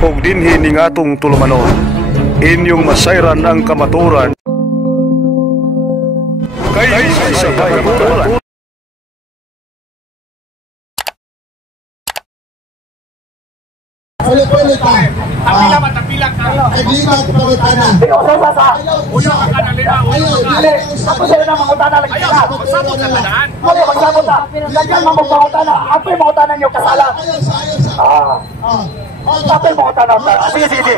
ug dinhi ning atong tulumanon. Inyong masayran ang kamaturan. Kay sa kamaturan. Ulit-ulit ka. Tapilang ka. Naglimat ka pagutana. Uyo ka na lima. Dili. Ako sila na mangutana lagi ka. Magsabot na tandaan. Dili, magsabot na. Lagyan mo mangutana. Ako yung mangutana niyo kasala. Ako yung mangutana. Sige. Sige.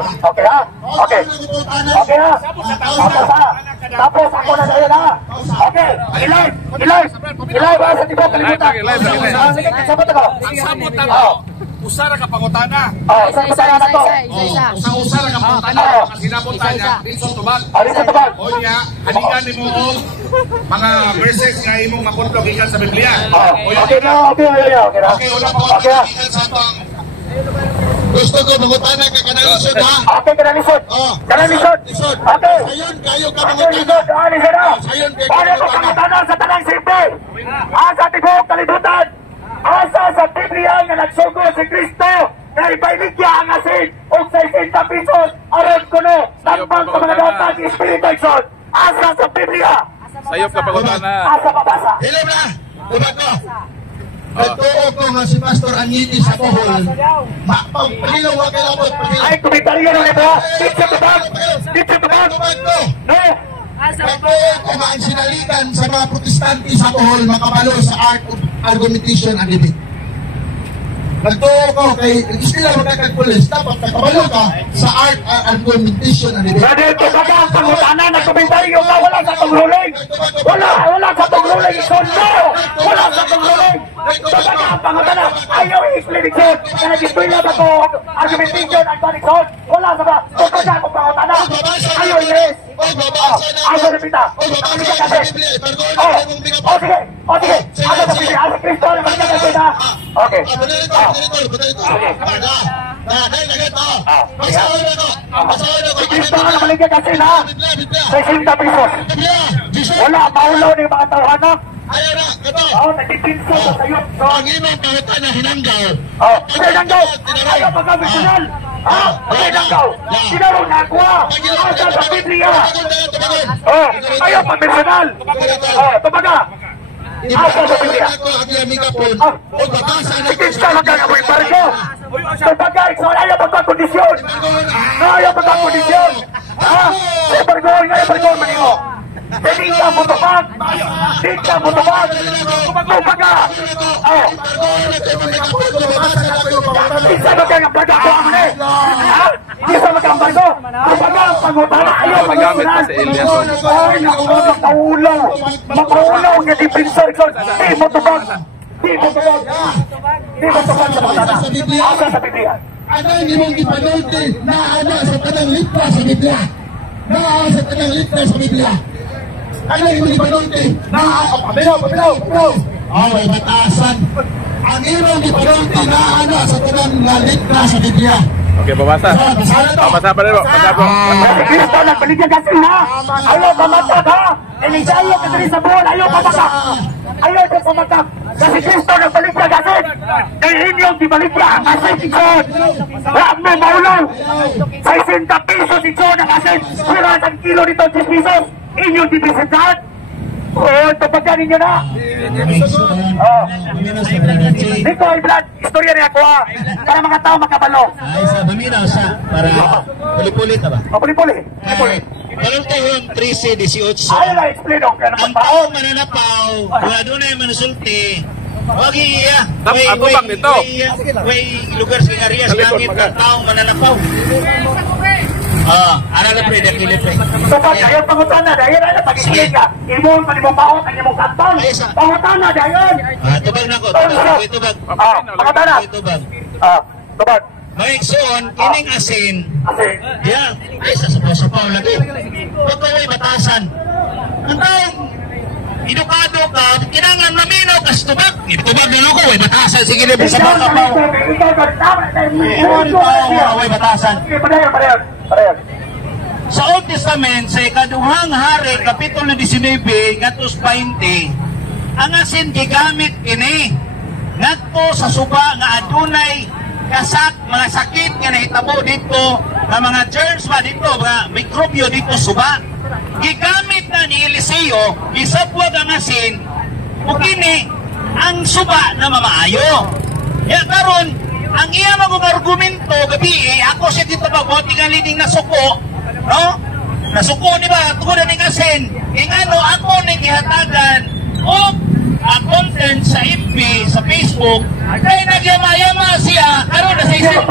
Okay ha? Okay. Okay ha? Tapos ako na sa'yo na. Okay. Ilay ba sa tibok kalimutan? Sige, sabot ako. Ang sabot na mo. Usara ka pangutana. Isang putana na to. Usara ka pangutana. Kasi napunta niya. Dito tubag. Dito tubag. O niya, halikan ni mo mga verses nga imong makontlog ikan sa Biblia. Okay na. Okay, una po. Okay ha. Gusto ko mangutana ka kanalisod ha? Okay, kanalisod. Kanalisod. Okay. Sayon kayo ka Okay, mangutana. lisod. Lisod na. Sayon kayo ka Paano ko mangutana. pangutanan sa tanang simple? Asa tibok kalibutan. Asa sa Biblia nga nagsugo si Kristo na ibailigya ang asin o sa 60 pesos aron kuno tampang sa mga dapat Espiritu Ikson. Asa sa Biblia. Sayop ka pagutana. Asa mabasa. Hilim na! Tubag ko! Nagtuo ko nga si Pastor Angini sa Bohol. Pagilaw wag kayo labot. Ay, komentaryo na ito. Dito tubag. Tubag ko! No. Nagtuo ko nga ang sinalikan sa mga protestante sa Bohol makabalo sa art of argumentation and debate. Nagtuo ko kay sila magkakagpulis. Dapat nakabalo ka sa art and argumentation and debate. Pwede ito baga ang pangutanan ng komentaryo na wala sa tungruling. Wala sa tungruling. No! Wala sa tungruling. Ito baga ang pangutanan. Ayaw i-explanation. Na nag-istorya ba ko argumentation at panikson. Wala sa ba. Ito baga ang pangutanan. Ayaw i-list. Ayaw repita. Nakabigyan kasi. Sige. Ayaw sa Biblia. Ayaw sa Kristo. Nakabigyan kasi na. Okay. Si Kristo na nakaligyan kasi na 60 pesos. Wala, maulaw ni mga tawanak. Ayaw na, ito. Nagpipinso sa sayo. Ang imong pangutan na hinanggaw. Hinanggaw. Ayaw pagkabisunal. Hinanggaw. Sinarong nakuha. Asa sa Biblia. Ayaw pagkabisunal. Tumaga. Asa sa Biblia. Si Kristo magkakapoy barko. Tumaga. Ayaw pagkakondisyon. Ayaw pagkakondisyon. Ayaw barko maniho. Hindi ka mutupag! Tumaga! Isa ba kang baga ko ang muli? Isa ba kang bago? Tumaga ang pangutana! Ayaw pag-asinan! Ay, naku, makaulaw nga di Pinsar Ikson! Di mutupag sa pangutana! Asa sa Biblia? Ano yung imong ipanulti na ano sa tanang litra sa Biblia? Ano yung ipanulti na paminaw! May batasan. Ang imong ipanulti na ano sa tanang litra sa Biblia. Okay, babasa. Babasa pa rin po. Si Kristo nagpaligyan kasi na! Ayaw pamatag ha! Inisayo ka rin sa buwan! Ayaw pamatag! Kasi Kristo nagpaligyan kasi! Dahil inyong dibaligyan ang asin Ikson! Huwag mo maulaw! 60 pesos Ikson ang asin! 100 kilo nito 10 pesos! Inyong dibisintahan! Tupagyan ninyo na! Dito ay blood! Istorya niya ko ha! Para mga tao makabalo! Ay, sa Baminaw siya. Para puli-puli ka ba? Puli-puli! Meron tayong 13-18. Ayaw na explain ako! Ang taong mananapaw, wala doon ay manusulti. Huwag iya. Ako bang dito? May lugar sa Arias langit ang taong mananapaw. Ara na pre, dakili pre. Tupag, ayaw pangutana, dahil ano, pag-ikilig ka, imong panimong ang imong kantong, pangutana, dahil. Tubag na ko, tubag. Pangutana. Tubag. May iksoon, kining asin. Asin. Yan, ay sa sapaw lagi. Huwag may batasan. Ang taong, edukado ka, kinangan maminaw ka sa tubag. Tubag na ako, may batasan. Sige, libo sa mga kapaw. May batasan. Pareho. Sa Old Testament, sa ikaduhang hari, Kapitulo 19, ngatos 20, ang asin gigamit ini ngadto sa suba nga adunay mga sakit nga nahitabo dito, mga germs ba dito, mga mikrobyo dito suba. Gigamit na ni Eliseo, gisabwag ang asin, o kini ang suba na mamaayo. Ya karon ang iya magong argumento gabi ako siya dito mabuti nga lining nasuko, no? Nasuko di ba tungod ning asin. Ingano ako ning gihatagan og content sa FB, sa Facebook, kay nagyama-yama siya karon na sa isip.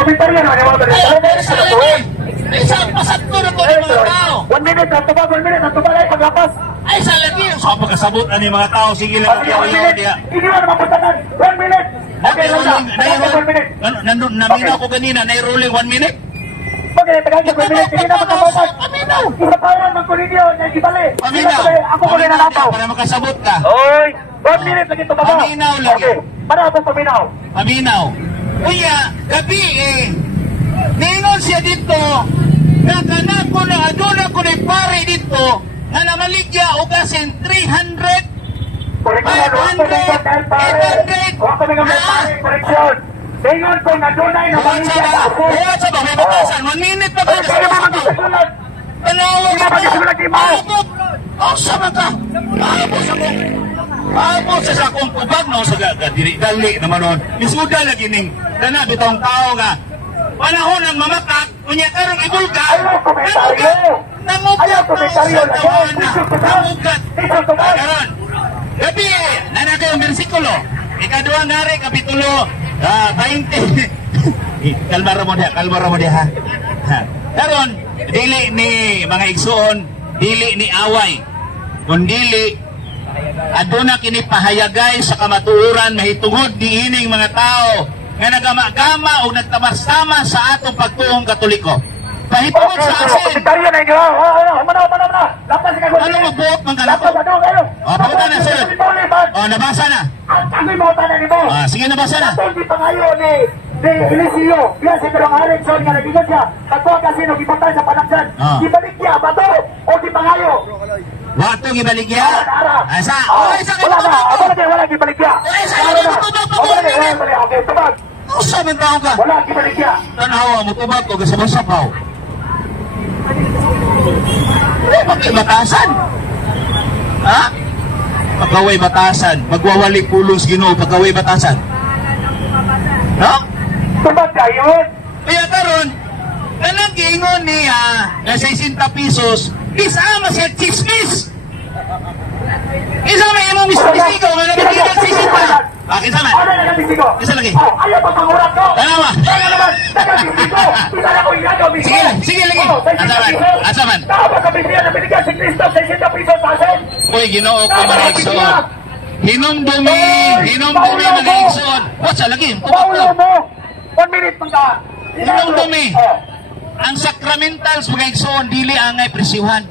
Isa pasakto na to ng mga tao. 1 minute, natubag, 1 minute, natubag ay paglapas. Ay sa lagi so pagkasabot ani mga tao sige lang Okay, 1 minute. Hindi mo naman puntahan. 1 minute. Okay, Rosa. 1 minute. Nandun, naminaw ko kanina, na-rolling 1 minute. Okay, tagaan ka 1 minute. Hindi na magkabotag. Isa pawan, magkulinyo, nagibali. Paminaw. Ako ko rin nanapaw. Para makasabot ka. Oy, 1 minute lagi ito baba. Paminaw lagi. Okay, para ako paminaw. Paminaw. Kuya, gabi ningon siya dito, nakana ko na aduna ko na pare dito, na namaligya o kasin 300, 500, 800. Huwag kami gamit pare, koreksyon. Tingnan ko na dunay na maligya na ako. Huwag sa ba, may batasan, 1 minute pa Kaya ba? mga magkasulat. Tanawag Hindi na magkasulat di mo. O sama ka, maabos ako. Maabos sa akong kubag no, sa dali naman nun. Isuda lagi ning, dana bitong tao nga. Panahon ng mamakak, kunya karong ibulga. Ayaw komentaryo. Ayaw komentaryo na yan. Namugat. Karon. Gabi, nanaka yung versikulo. Ikaduang ngari, kapitulo 20. Kalmara mo diha ha. Karon, dili ni mga igsoon, dili ni away. Kung dili, aduna kini pahayagay sa kamatuoran mahitungod diining mga tao nga nagama-gama o nagtamas-tama sa atong pagtuong Katoliko. Pahitungod sa asin. Komentaryo na inyo. Manaw. Lapas ka. Ano magbuot mga kalako? Pakutan na sir. Nabasa na. Ang ako'y mga tanan ni mo. Sige, nabasa na. Atong di pa ngayon ni Eliseo. Yan si Perong Harrison nga nag-ingat siya. Pagkuha kasi nung ibutan sa panagsan. Ibalik niya ba to? O di pa ngayon? Watong ibaligya. Asa? Isa ka Wala na. Wala ibalik niya. Isa ka na matubag. Okay, tubag. Usa man tao ka. Wala ibalik niya. Tanawa mo tubag ko kasi masapaw. Bakit batasan? Ha? Pagkaway batasan. Magwawalik pulos Ginoo pagkaway batasan. No? Tubag kayon. Kaya karon, kanang giingon niya na 60 pesos, isama siya chismis. Isa may imong misbisigo nga nabigyan 60. Bakit sama? Ano na nabisigo? Isa lagi. Ayaw pa pangurat ko. Tanawa. Kaya naman, nagabisigo. Isa na ko inagaw bisigo. Sige lagi. Asaman. Tapos sa bisigo na binigyan si Cristo 60 pesos sa akin. Uy, Ginoo ko mga igsoon. Hinumdumi mga igsoon. What's lagi? Paulo mo. 1 minute pang ka. Hinumdumi. Ang sacramentals mga igsoon dili angay presyuhan.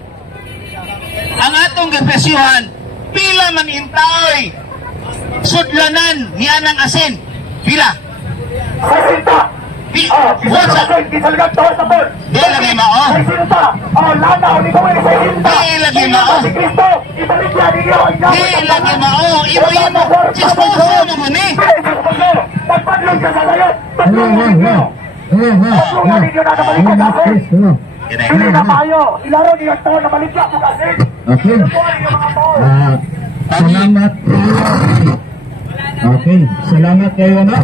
Ang atong presyuhan pila man intaoy sudlanan ni anang asin. Pila? 60. What's Kisalgat to sa bon. Di lagi mao. 60. Lana ni ko ni 60. Di lagi mao. Si Cristo, ibalik niya ninyo. Di lagi mao. Imo. Chismoso mo ni. Pagpadlong ka sa layo. Pagpadlong ninyo. Pagpadlong ninyo na nabalik ka kasi. Hindi na tayo. Ilaro niyo ito na maligya mo kasi. Okay. Salamat. Okay. Salamat kayo na.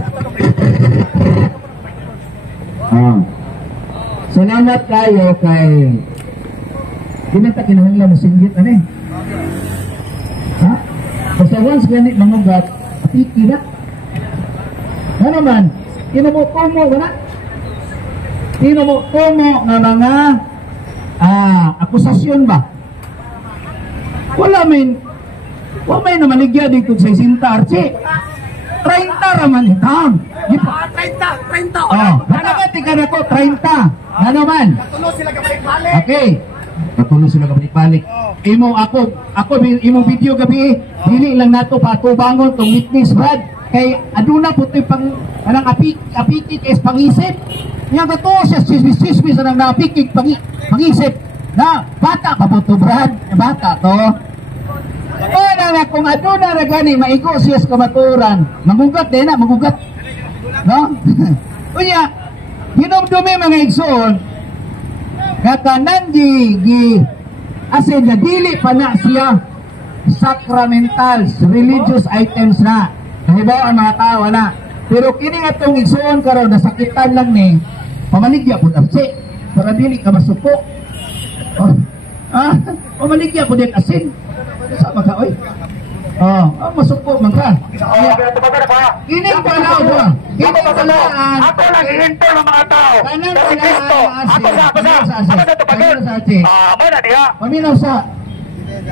Salamat kayo kay kinata kinahanglan mo singgit ano eh. Ha? Basta once ganit mangugat, apiki na. Ano man? Kinumo wala? Kinumo nga mga akusasyon ba? Wala may namaligya dito sa Sinta Archie. 30 raman itang. 30. Hanapati ka na ko, 30. Ano man? Patulo sila kabalik-balik. Okay. Patulo sila kabalik-balik. Ako, imong video gabi, dili lang nato patubangon tong witness, Brad. Kay aduna puti pang anang apikik is pangisip. Nga ka to siya sismis anang napikik pangisip. Na bata pa po to, Brad. Bata to. Kaya nga kung aduna na gani maigo siya sa kamaturan, magugat din na, magugat. No? Kunya, hinumdumi mga igsoon, katanan asin na dili pa na siya sacramentals, religious items na. Nahibaw ang mga tao na. Pero kini nga itong igsoon karon nasakitan lang ni pamaligya po napsi para dili ka masuko. Pamaligya po din asin. Sama ka, oy. Masuko man ka. Ining palaw ba? Ining palaan. Ako lang ihinto ng mga tao. Kanan Kasi Kristo. Ako sa. Mana dia? Paminaw sa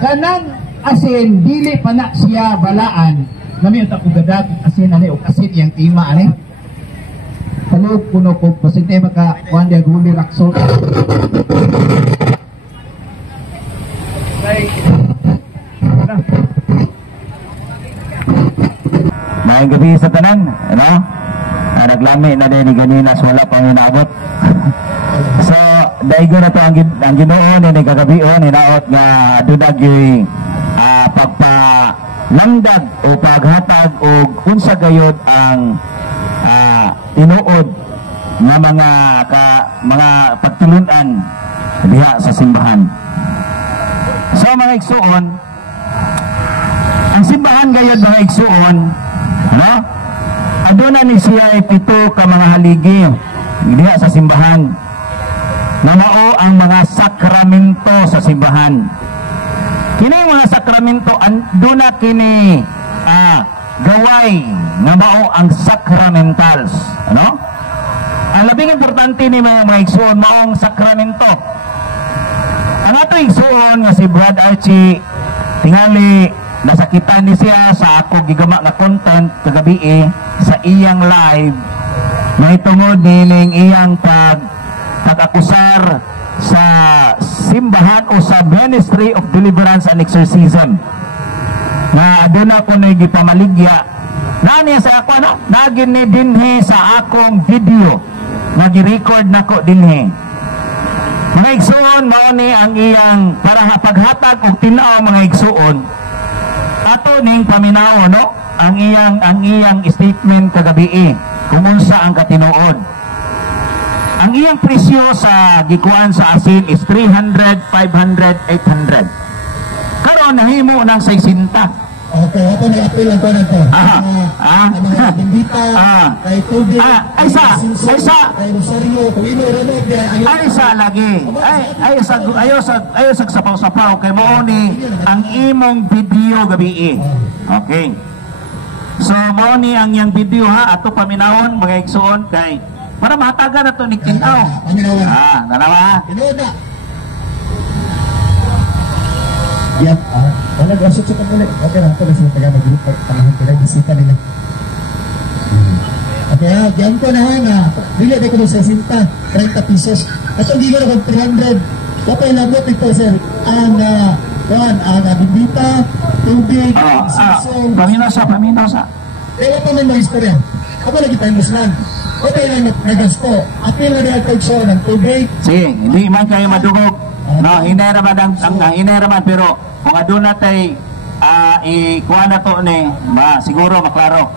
kanang asin dili pa na siya balaan. Nami ang tapugadat asin ani o asin yang tima ani. Talog kuno ko pasinte maka kuan dia guli rakso. Maayong gabi sa tanan, ano? Naglami na din ni ganinas wala pang inabot. So, daigo na to ang Ginoo ni kagabion ni naot nga dudag yung pagpalamdag o paghatag o unsa gayod ang tinuod nga mga pagtulunan diha sa simbahan. So mga igsuon, ang simbahan gayod mga igsuon, no? Aduna ni siya ay 7 ka mga haligi diha sa simbahan. Na mao ang mga sakramento sa simbahan. Kini mga sakramento aduna kini gaway nga mao ang sacramentals, ano? Ang labing importante ni mga igsoon mao ang sakramento. Ang ato igsoon nga si Brad Archie tingali nasakitan ni siya sa ako gigama na content kagabi sa iyang live may tungod nining iyang pag-akusar sa simbahan o sa Ministry of Deliverance and Exorcism na doon ako nagipamaligya na niya sa ako nagin ni dinhi sa akong video nag-record nako dinhi mga igsuon mao ni ang iyang para paghatag og tinaw mga igsuon ato ning paminaw no ang iyang statement kagabi kung unsa ang katinuod. Ang iyang presyo sa gikuan sa asin is 300, 500, 800. Karon nahimo ng 60. Okay, ako nag-appeal lang ko na ito. Mga bimbita, kay tubig, ay sa kay Rosario, kung ino-renog, ay sa lagi. Ayo sa sapaw-sapaw kay mo ni ang imong video gabi. Okay. So mo ni ang yang video ha ato paminawon mga igsoon kay para mahatagan na to ni Kinaw. Dalawa. Yan, wala gasot sa pagkulit. Okay lang, ito kasi taga mag-group panahon ko bisita nila. Okay, diyan ko na nga, bili ko ng 60, 30 pesos. At hindi ko na 300. Okay, nabot ito, sir. Ang bibita, tubig, sisong. Paminaw sa. Kaya pa man mga istorya. Ako lagi tayo Muslim. Okay lang nagasto. Apil na rin ang so ng tubig. Sige, hindi man kayo madugog. No, hineraman pero kung aduna tay ikuha na to ni siguro maklaro.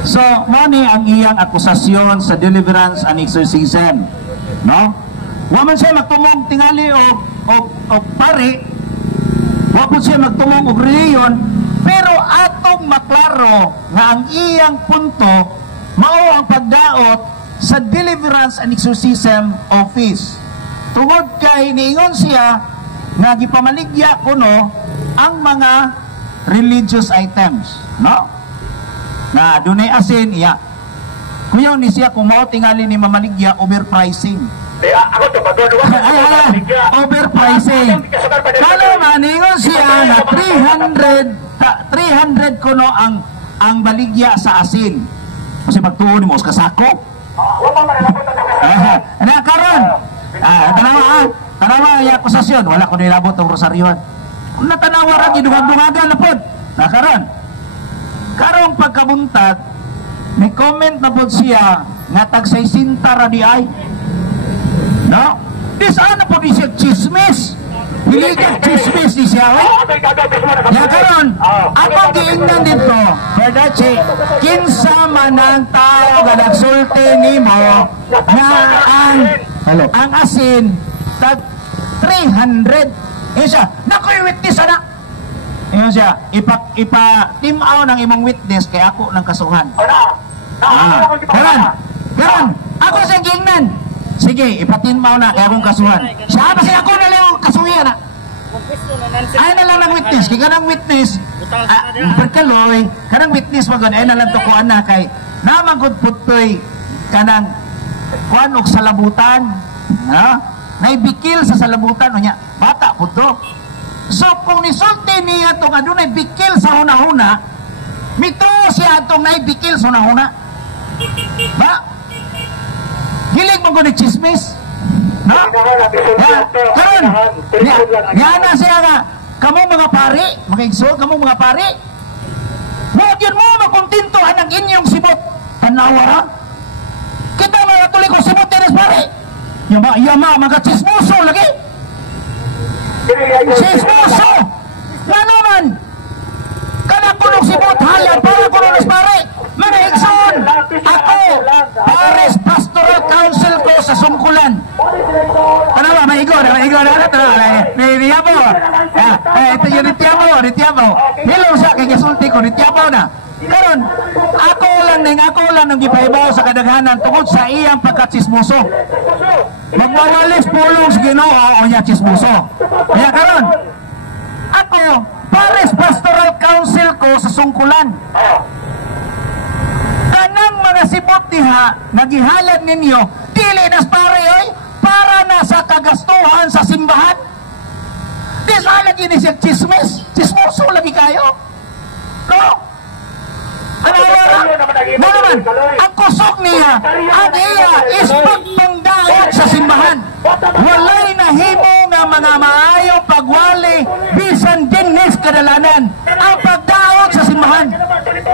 So mo ni ang iyang akusasyon sa deliverance and exorcism, no? Wa man siya magtumong tingali o pare, wa po siya magtumong og reliyon, pero atong maklaro nga ang iyang punto mao ang pagdaot sa deliverance and exorcism office. Tungod kay niingon siya nga gipamaligya kuno ang mga religious items, no? Na dunay asin iya. Kuyo ni siya kung mao tingali ni mamaligya overpricing. Ako to overpricing. Kalo maningon siya na 300 kuno ang baligya sa asin. Kasi magtuon mo sa kasako. Karon tanawa ya akusasyon wala ko nilabot ang rosaryon natanawa ra gidungag-dungagan na pod karong pagkabuntag may comment na pod siya nga tag 60 ra di ay no this ana pod siya chismis Dili ka chismis ni siya, eh. Ya karon, ako giingnan dito, Berdache, kinsa man ang tao nga nagsulti nimo na ang asin tag 300. Yun siya, nakoy witness anak. Yun siya, ipa-timaw ng imong witness kay ako ng kasuhan. Karon, ako sa giingnan. Sige, ipatinmaw na kaya akong kasuhan. Siya ba siya ako na lang ang kasuhan na? Ay na lang ng witness. Kaya kanang witness, pagkaloy, kanang witness magod, ay na lang tukuan na kay namagod putoy kanang kuan og salabutan. Naibikil sa salabutan. O niya, bata puto. So kung nisulti niya itong adunay bikil sa huna-huna, mito siya itong naibikil sa huna-huna. Ba? Hilig mo ko ni chismis? No? Karon, yan na siya nga, kamong mga pari, mga igsoon, kamong mga pari, huwag yun mo makontinto ang inyong sibot. Tanawa ha? Kita mga tuloy ko sibot yan as pari. Yama, mga chismoso lagi. Chismoso! Nga naman, kanakulong sibot, hayag, para kulong as pari. Mga igsoon, ako, Pares Pastoral Council ko sa Sungkulan. Ano ba? Maigo na. Nitiyapo. Ito yung nitiyapo. Hello siya, kaya sulti ko, nitiyapo na. Karon, ako lang nang ipaibaw sa kadaghanan tungkol sa iyang pagkatsismuso. Magwawalis pulong sa Ginoo o niya tsismuso. Kaya karon, ako, Pares Pastoral Council ko sa Sungkulan. Kanang mga sibot diha nagihalad ninyo dili nas pare oy para na sa kagastuhan sa simbahan. Di sa lagi ni siya chismoso lagi kayo. No? Ano naman? Ang kusok niya ang iya is pagpangdaot sa simbahan. Walay nahimo nga mga maayong pagwali bisan dinnis kadalanan ang pagdaot sa simbahan.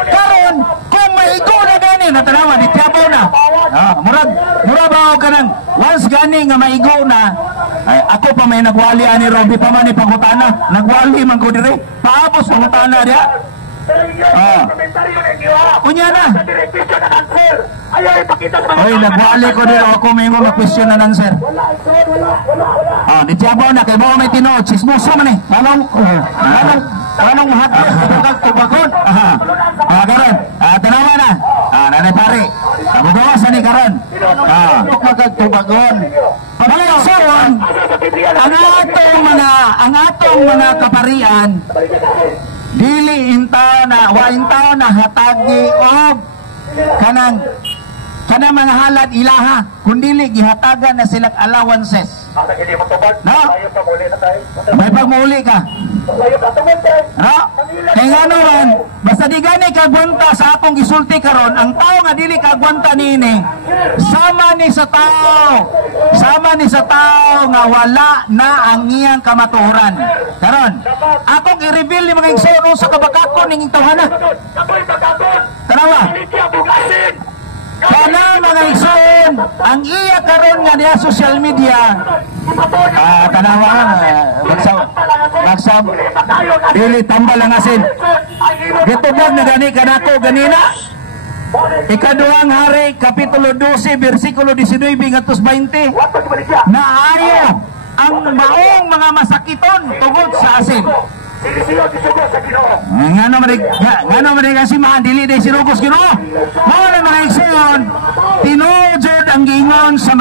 Karon kung maigo na gani natanawa di tiyabaw na. Murag ba ka nang once gani nga maigo na ay, ako pa may nagwali ani Robbie pa man ipangutana. Nagwali man ko dire. Paabos pangutana dia. Kunya na. Oy, nagwali ko dito ako may mga question na nan sir. Di tiyabaw na kay mo may tinuod chismoso man eh. Anong hatag tubagon? Karon, tanawa na. Nanay pare. Bugawas ni karon. Tubagon. Pagkakasuon, ang atong mga kaparian dili intaw na hatagi og kanang mga halad ilaha kundili gihatagan na silang allowances. No? May pagmuli ka. No? Kaya nga naman, basta di gani kagwanta sa akong gisulti karon, ang tao nga dili kagwanta nini, sama ni sa tao nga wala na ang iyang kamatuoran. Karon, akong i-reveal ni mga igsoon sa kabakakon ning tawhana. Tanawa. Kana mga igsoon, ang iya karon nga niya social media, tanawa, magsab, dili tambal ang asin. Gitubog na gani kanako ganina. Ikaduhang hari, Kapitulo 12, versikulo 19 ngadto 20. Naayo ang maong mga masakiton tungod sa asin. Ngano man kasi dili day sinugos Ginoo. Mao na mga igsoon, tinujod ang giingon sa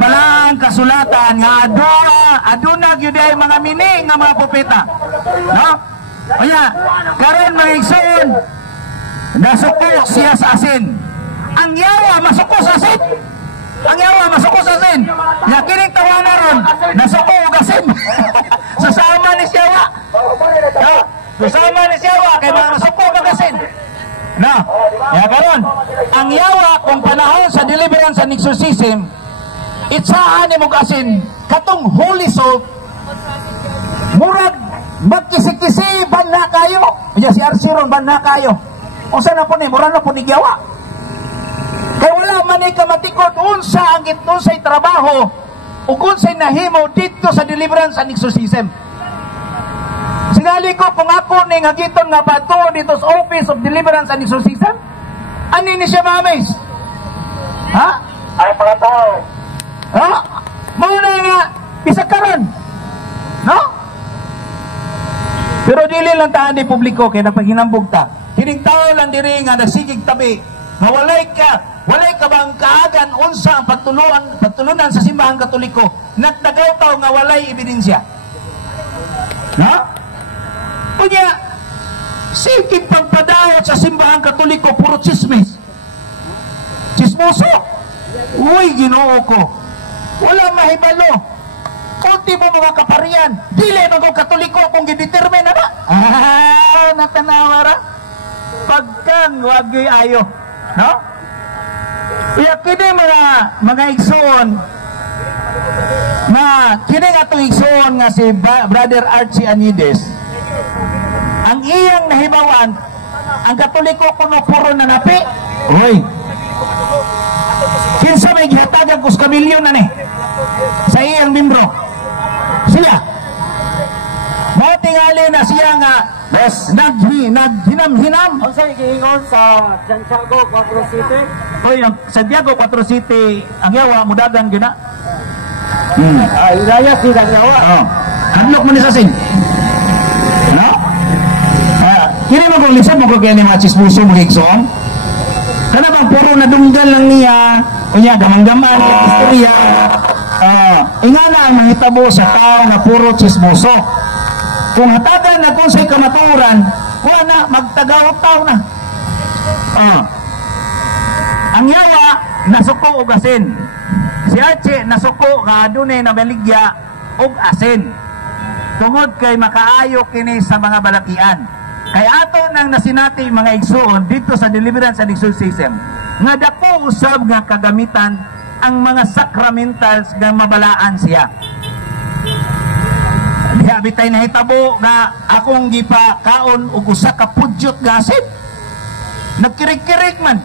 balaang kasulatan nga aduna gyud ay mga mini nga mga propeta. No? Kaya karon mga igsoon, nasuko siya sa asin. Ang yawa masuko sa asin. Yakining tawanan ron, nasuko og asin. Sasama ni siya. Sasama ni siya kay mga nasuko og asin. Na, ya karon, ang yawa kung panahon sa deliverance and exorcism, itsahan ni mog asin katong holy salt. Murag magkisi-kisi banna kayo. Iya si Arsiron banna kayo. Unsa na po ni mura na po ni yawa. Kaya wala man ay kamatikot unsay trabaho ug unsay nahimo dito sa deliverance and exorcism. Singali ko kung ako ning hagiton nga pato dito sa Office of Deliverance and Exorcism, ani ni siya mamis? Ha? Ay mga tao. Ha? Mauna nga bisa karon. No? Pero dili lang taan di publiko kay nagpahinambog ta. Kining tao lang diri nga nagsigig tabi. Walay ka bang kaagan unsa ang pagtulunan sa simbahan Katoliko? Nagdagaw taw nga walay ebidensya. No? Kunya, sikig pagpadawat sa simbahan Katoliko puro chismis. Chismoso. Uy, Ginoo ko. Wala mahibalo. Kunti mo mga kaparian. Dili mo kung Katoliko kung gidetermine na ba? Natanawara. Pagkang wagi ayo. No? Kaya kini mga igsoon na kini atong igsoon nga si Brother Archie Anides, ang iyang nahibawan, ang Katoliko kuno puro na napi. Uy, kinsa may gihatagan kus kamilyon na ni sa iyang membro? Siya. Mo tingali na siya nga naghinam-hinam. Ang sa'yo giingon sa Santiago 4 City. Uy, ang Santiago 4 City, ang yawa, mudagan yun na. Ilaya si Danyawa. Hadlok mo ni sa sing. No? Kini mo kung lisan mo kung kaya ni mga chismoso mga igsoon. Kana bang puro nadunggan lang niya, kunya gamang-gaman, istorya. Ingana ang mahitabo sa tao na puro chismoso. Kung hatagan na kung sa'y kamaturan, kuha na, magtagaw tao na. Ang yawa, nasuko og asin. Si Archie, nasuko ka dunay na baligya og asin. Tungod kay makaayo kini sa mga balakian. Kay ato nang nasinati mga igsoon dito sa Deliverance and Exorcism, nga dako usab nga kagamitan ang mga sacramentals nga mabalaan siya. Diha bitay nahitabo nga akong gipakaon og usa ka pudyot nga asin. Nagkirig-kirig man.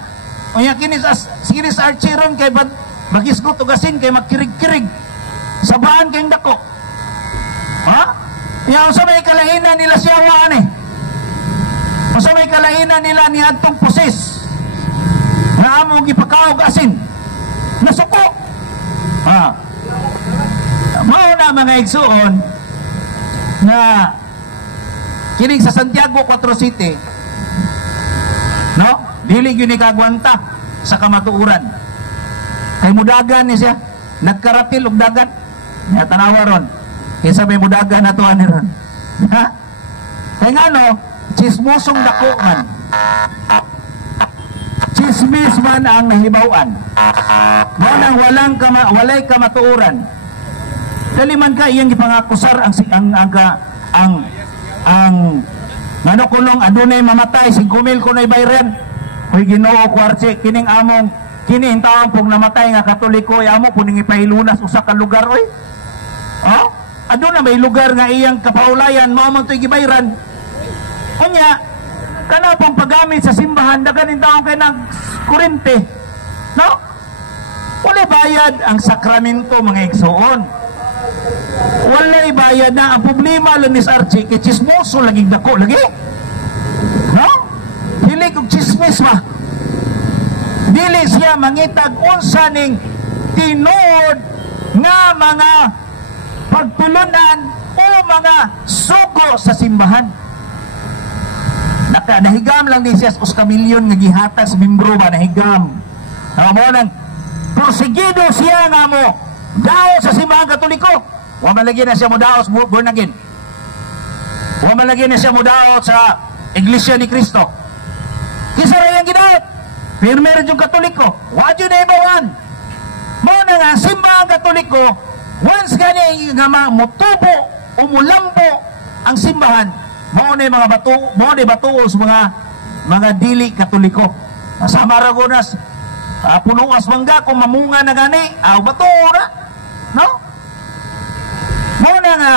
Unya kini sa Archie ron kay bagisgot og asin kay magkirig-kirig. Sabaan kayong dako. Ha? Yang sa may kalahinan nila siya ani. Sa may kalahinan nila ni adtong poses. Nga amo gipakaog asin. Nasuko. Mao na mga igsoon na kining sa Santiago 4 City, no? Dili gyud ni kagwanta sa kamatuoran. Kay mudagan ni siya, nagkaratil og dagat. Nya tanawa ron. Kinsa may mudagan nato ani ron. Ha? Kay ngano, chismosong dako man. Chismis man ang nahibaw-an. Mo nang walay kamatuoran. Dali man ka iyang gipangakusar ang ngano kulong adunay mamatay 5,000 kunay bayran. Hoy Ginoo ko Archie, kining among kining taon pong namatay nga Katoliko ay amo puning ipahilunas usa ka lugar oy. Oh? Aduna may lugar nga iyang kapaulayan mao man toy gibayran. Unya kana pong paggamit sa simbahan daganin taon kay nag kurente. No? Wala bayad ang sakramento mga igsoon. Wala bayad na. Ang problema lang ni Archie kay chismoso lagi dako lagi. No? Dili kog chismis ba? Dili siya mangitag unsa ning tinuod nga mga pagtulunan o mga suko sa simbahan. Nahigam lang ni siya sa milyon nga gihatag sa membro ba nahigam. Mo nang porsigido siya nga mo daw sa simbahan Katoliko. Wa malagi na siya mo daw sa born again. Wa malagi na siya mo daw sa Iglesia ni Cristo. Kisa ra yang gidaot. Firme ra jud Katoliko. Wa jud na ibawan. Mo na nga simbahan Katoliko once gani nga motubo o mulambo ang simbahan, mo na mga bato sa mga dili Katoliko. Sama ra gunas punuas mangga kung mamunga na gani, bato ra. No? Mo na nga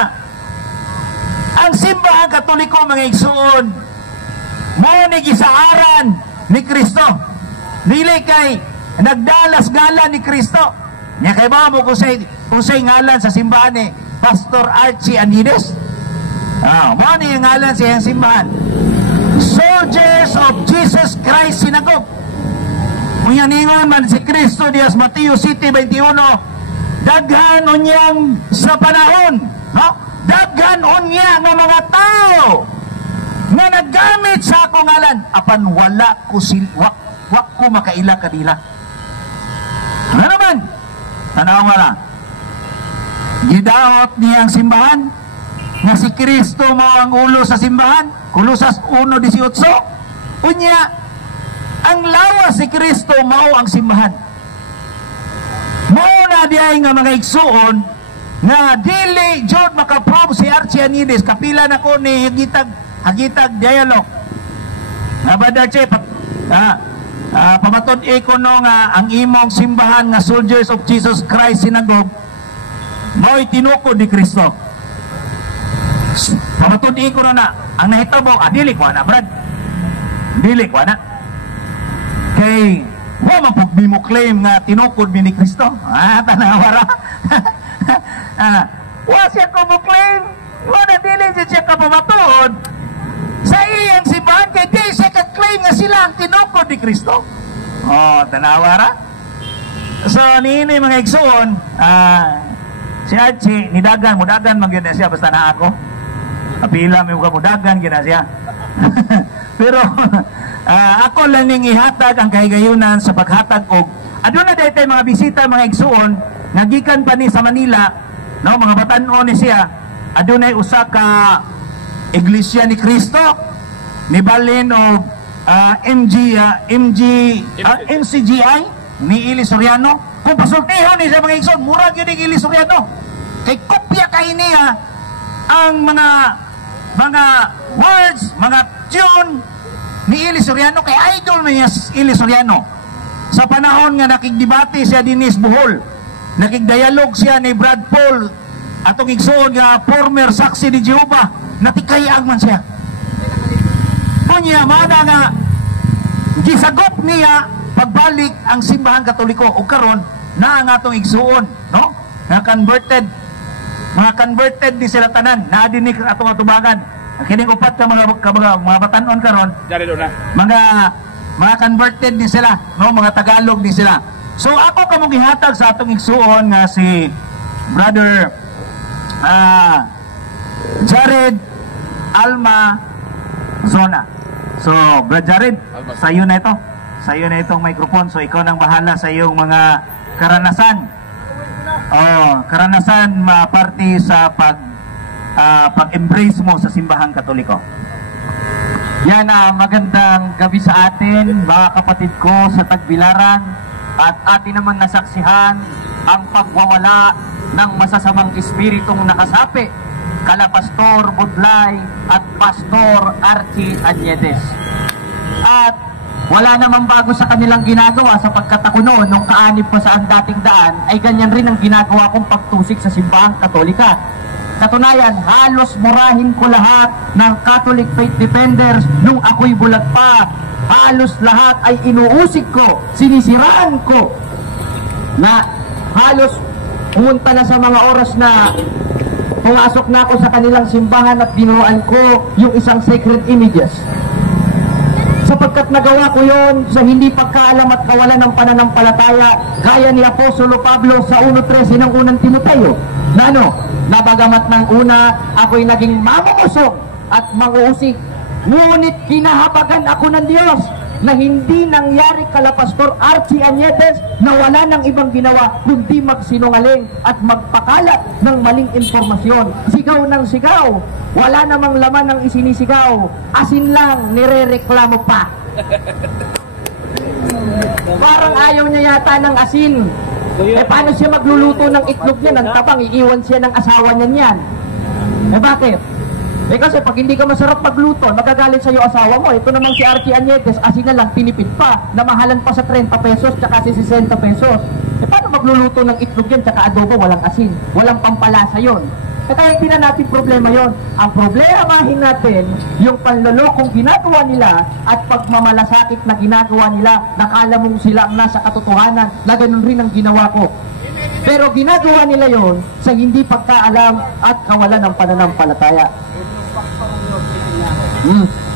ang simbahan Katoliko mga igsoon, mo ni gisaaran ni Kristo. Dili kay nagdalas gala ni Kristo. Nya kay ba mo ko say Usay ngalan sa simbahan ni Pastor Archie Anides. Mo ni ngalan sa iyang simbahan. Soldiers of Jesus Christ Synagogue. Kung yan man si Cristo Diaz Mateo City 21, daghan unyang sa panahon, no? Daghan unya nga mga tao nga naggamit sa akong ngalan, apan wala ko wak ko makaila kanila. Ano naman? Tanaw nga lang. Gidaot niyang simbahan nga si Kristo mo ang ulo sa simbahan. Kolosas 1:18. Unya, ang lawas si Kristo mao ang simbahan. Mao na diay nga mga igsuon nga dili jud makaprove si Archie Anides kapila na ko ni hagitag dialog. Abadache pamatud-i ko no nga ang imong simbahan nga Soldiers of Jesus Christ Synagogue mao'y tinukod ni Kristo. Pamatud-i ko na ang nahitabo, dili ko na brad. Dili ko na. Kay wa man pug mo claim nga tinukod mi ni Kristo. Tanawara. Wa siya ko mo claim. Wa na dili siya ka pamatuod. Sa iyang simbahan kay di siya ka claim nga sila ang tinukod ni Kristo. Tanawara. So niini mga igsoon, si Archie nidagan mudagan man gyud siya basta na ako. Apila may mga mudagan gyud siya. Pero ako lang ning ihatag ang kahigayunan sa paghatag og aduna daytay mga bisita mga igsuon nga gikan pa ni sa Manila, no, mga batan-on ni siya. Adunay usa ka Iglesia ni Cristo ni balin og MCGI ni Ili Soriano. Kung pasultihon ni sa mga igsuon, murag yun ni Ili Soriano. Kay kopya kay niya ang mga words, mga tune ni Ili Soriano, kay idol niya Ili Soriano. Sa panahon nga nakigdebate siya dinis Bohol, nakigdialog siya ni Brad Paul, atong igsoon nga former saksi ni Jehovah, natikayag man siya. Kunya mana nga gisagop niya pagbalik ang simbahan Katoliko o karon na ang atong igsuon, no? Na converted, mga converted di sila tanan, na dinik atong atubangan. Kining upat ka mga batanon karon, mga converted din sila, no, mga Tagalog din sila. So ako kamo gihatag sa atong igsuon nga si Brother Jared Alma Zona. So Brother Jared, sa iyo na ito. Sa iyo na itong microphone. So ikaw nang bahala sa iyong mga karanasan. Karanasan parte sa pag-embrace mo sa simbahang Katoliko. Yan, magandang gabi sa atin, mga kapatid ko sa Tagbilaran, at atin naman nasaksihan ang pagwawala ng masasamang espiritong nakasapi kala Pastor Budlay at Pastor Archie Anides. At wala namang bago sa kanilang ginagawa, sapagkat ako noon, nung kaanib pa sa ang dating daan, ay ganyan rin ang ginagawa kong pagtusik sa simbahang Katolika. Katunayan, halos murahin ko lahat ng Catholic Faith Defenders nung ako'y bulag pa. Halos lahat ay inuusik ko, sinisiraan ko, na halos pumunta na sa mga oras na pumasok na ako sa kanilang simbahan at binuuan ko yung isang sacred images. Sapagkat nagawa ko yon sa hindi pagkaalam at kawalan ng pananampalataya, gaya ni Apostolo Pablo sa 1:13 ng unang Timoteo, na nabagamat ng una ako'y naging mamumusok at manguusik, ngunit kinahabagan ako ng Diyos na hindi nangyari kala Pastor Archie Anides na wala ng ibang ginawa kundi magsinungaling at magpakalat ng maling impormasyon. Sigaw ng sigaw, wala namang laman ng isinisigaw, asin lang, nirereklamo pa. Parang ayaw niya yata ng asin. Paano siya magluluto ng itlog niya ng tabang, iiwan siya ng asawa niya niyan? Bakit? Kasi pag hindi ka masarap magluto, magagalit sa'yo asawa mo. Ito naman si Archie Anides, asin na lang, tinipid pa. Namahalan pa sa 30 pesos, tsaka 60 pesos. Paano magluluto ng itlog yan, tsaka adobo, walang asin? Walang pampalasa yon. Kaya hindi na natin problema yon. Ang problemahin natin, yung panlolokong ginagawa nila at pagmamalasakit na ginagawa nila, nakala mong sila ang nasa katotohanan, na ganun rin ang ginawa ko. Pero ginagawa nila yon sa hindi pagkaalam at kawalan ng pananampalataya.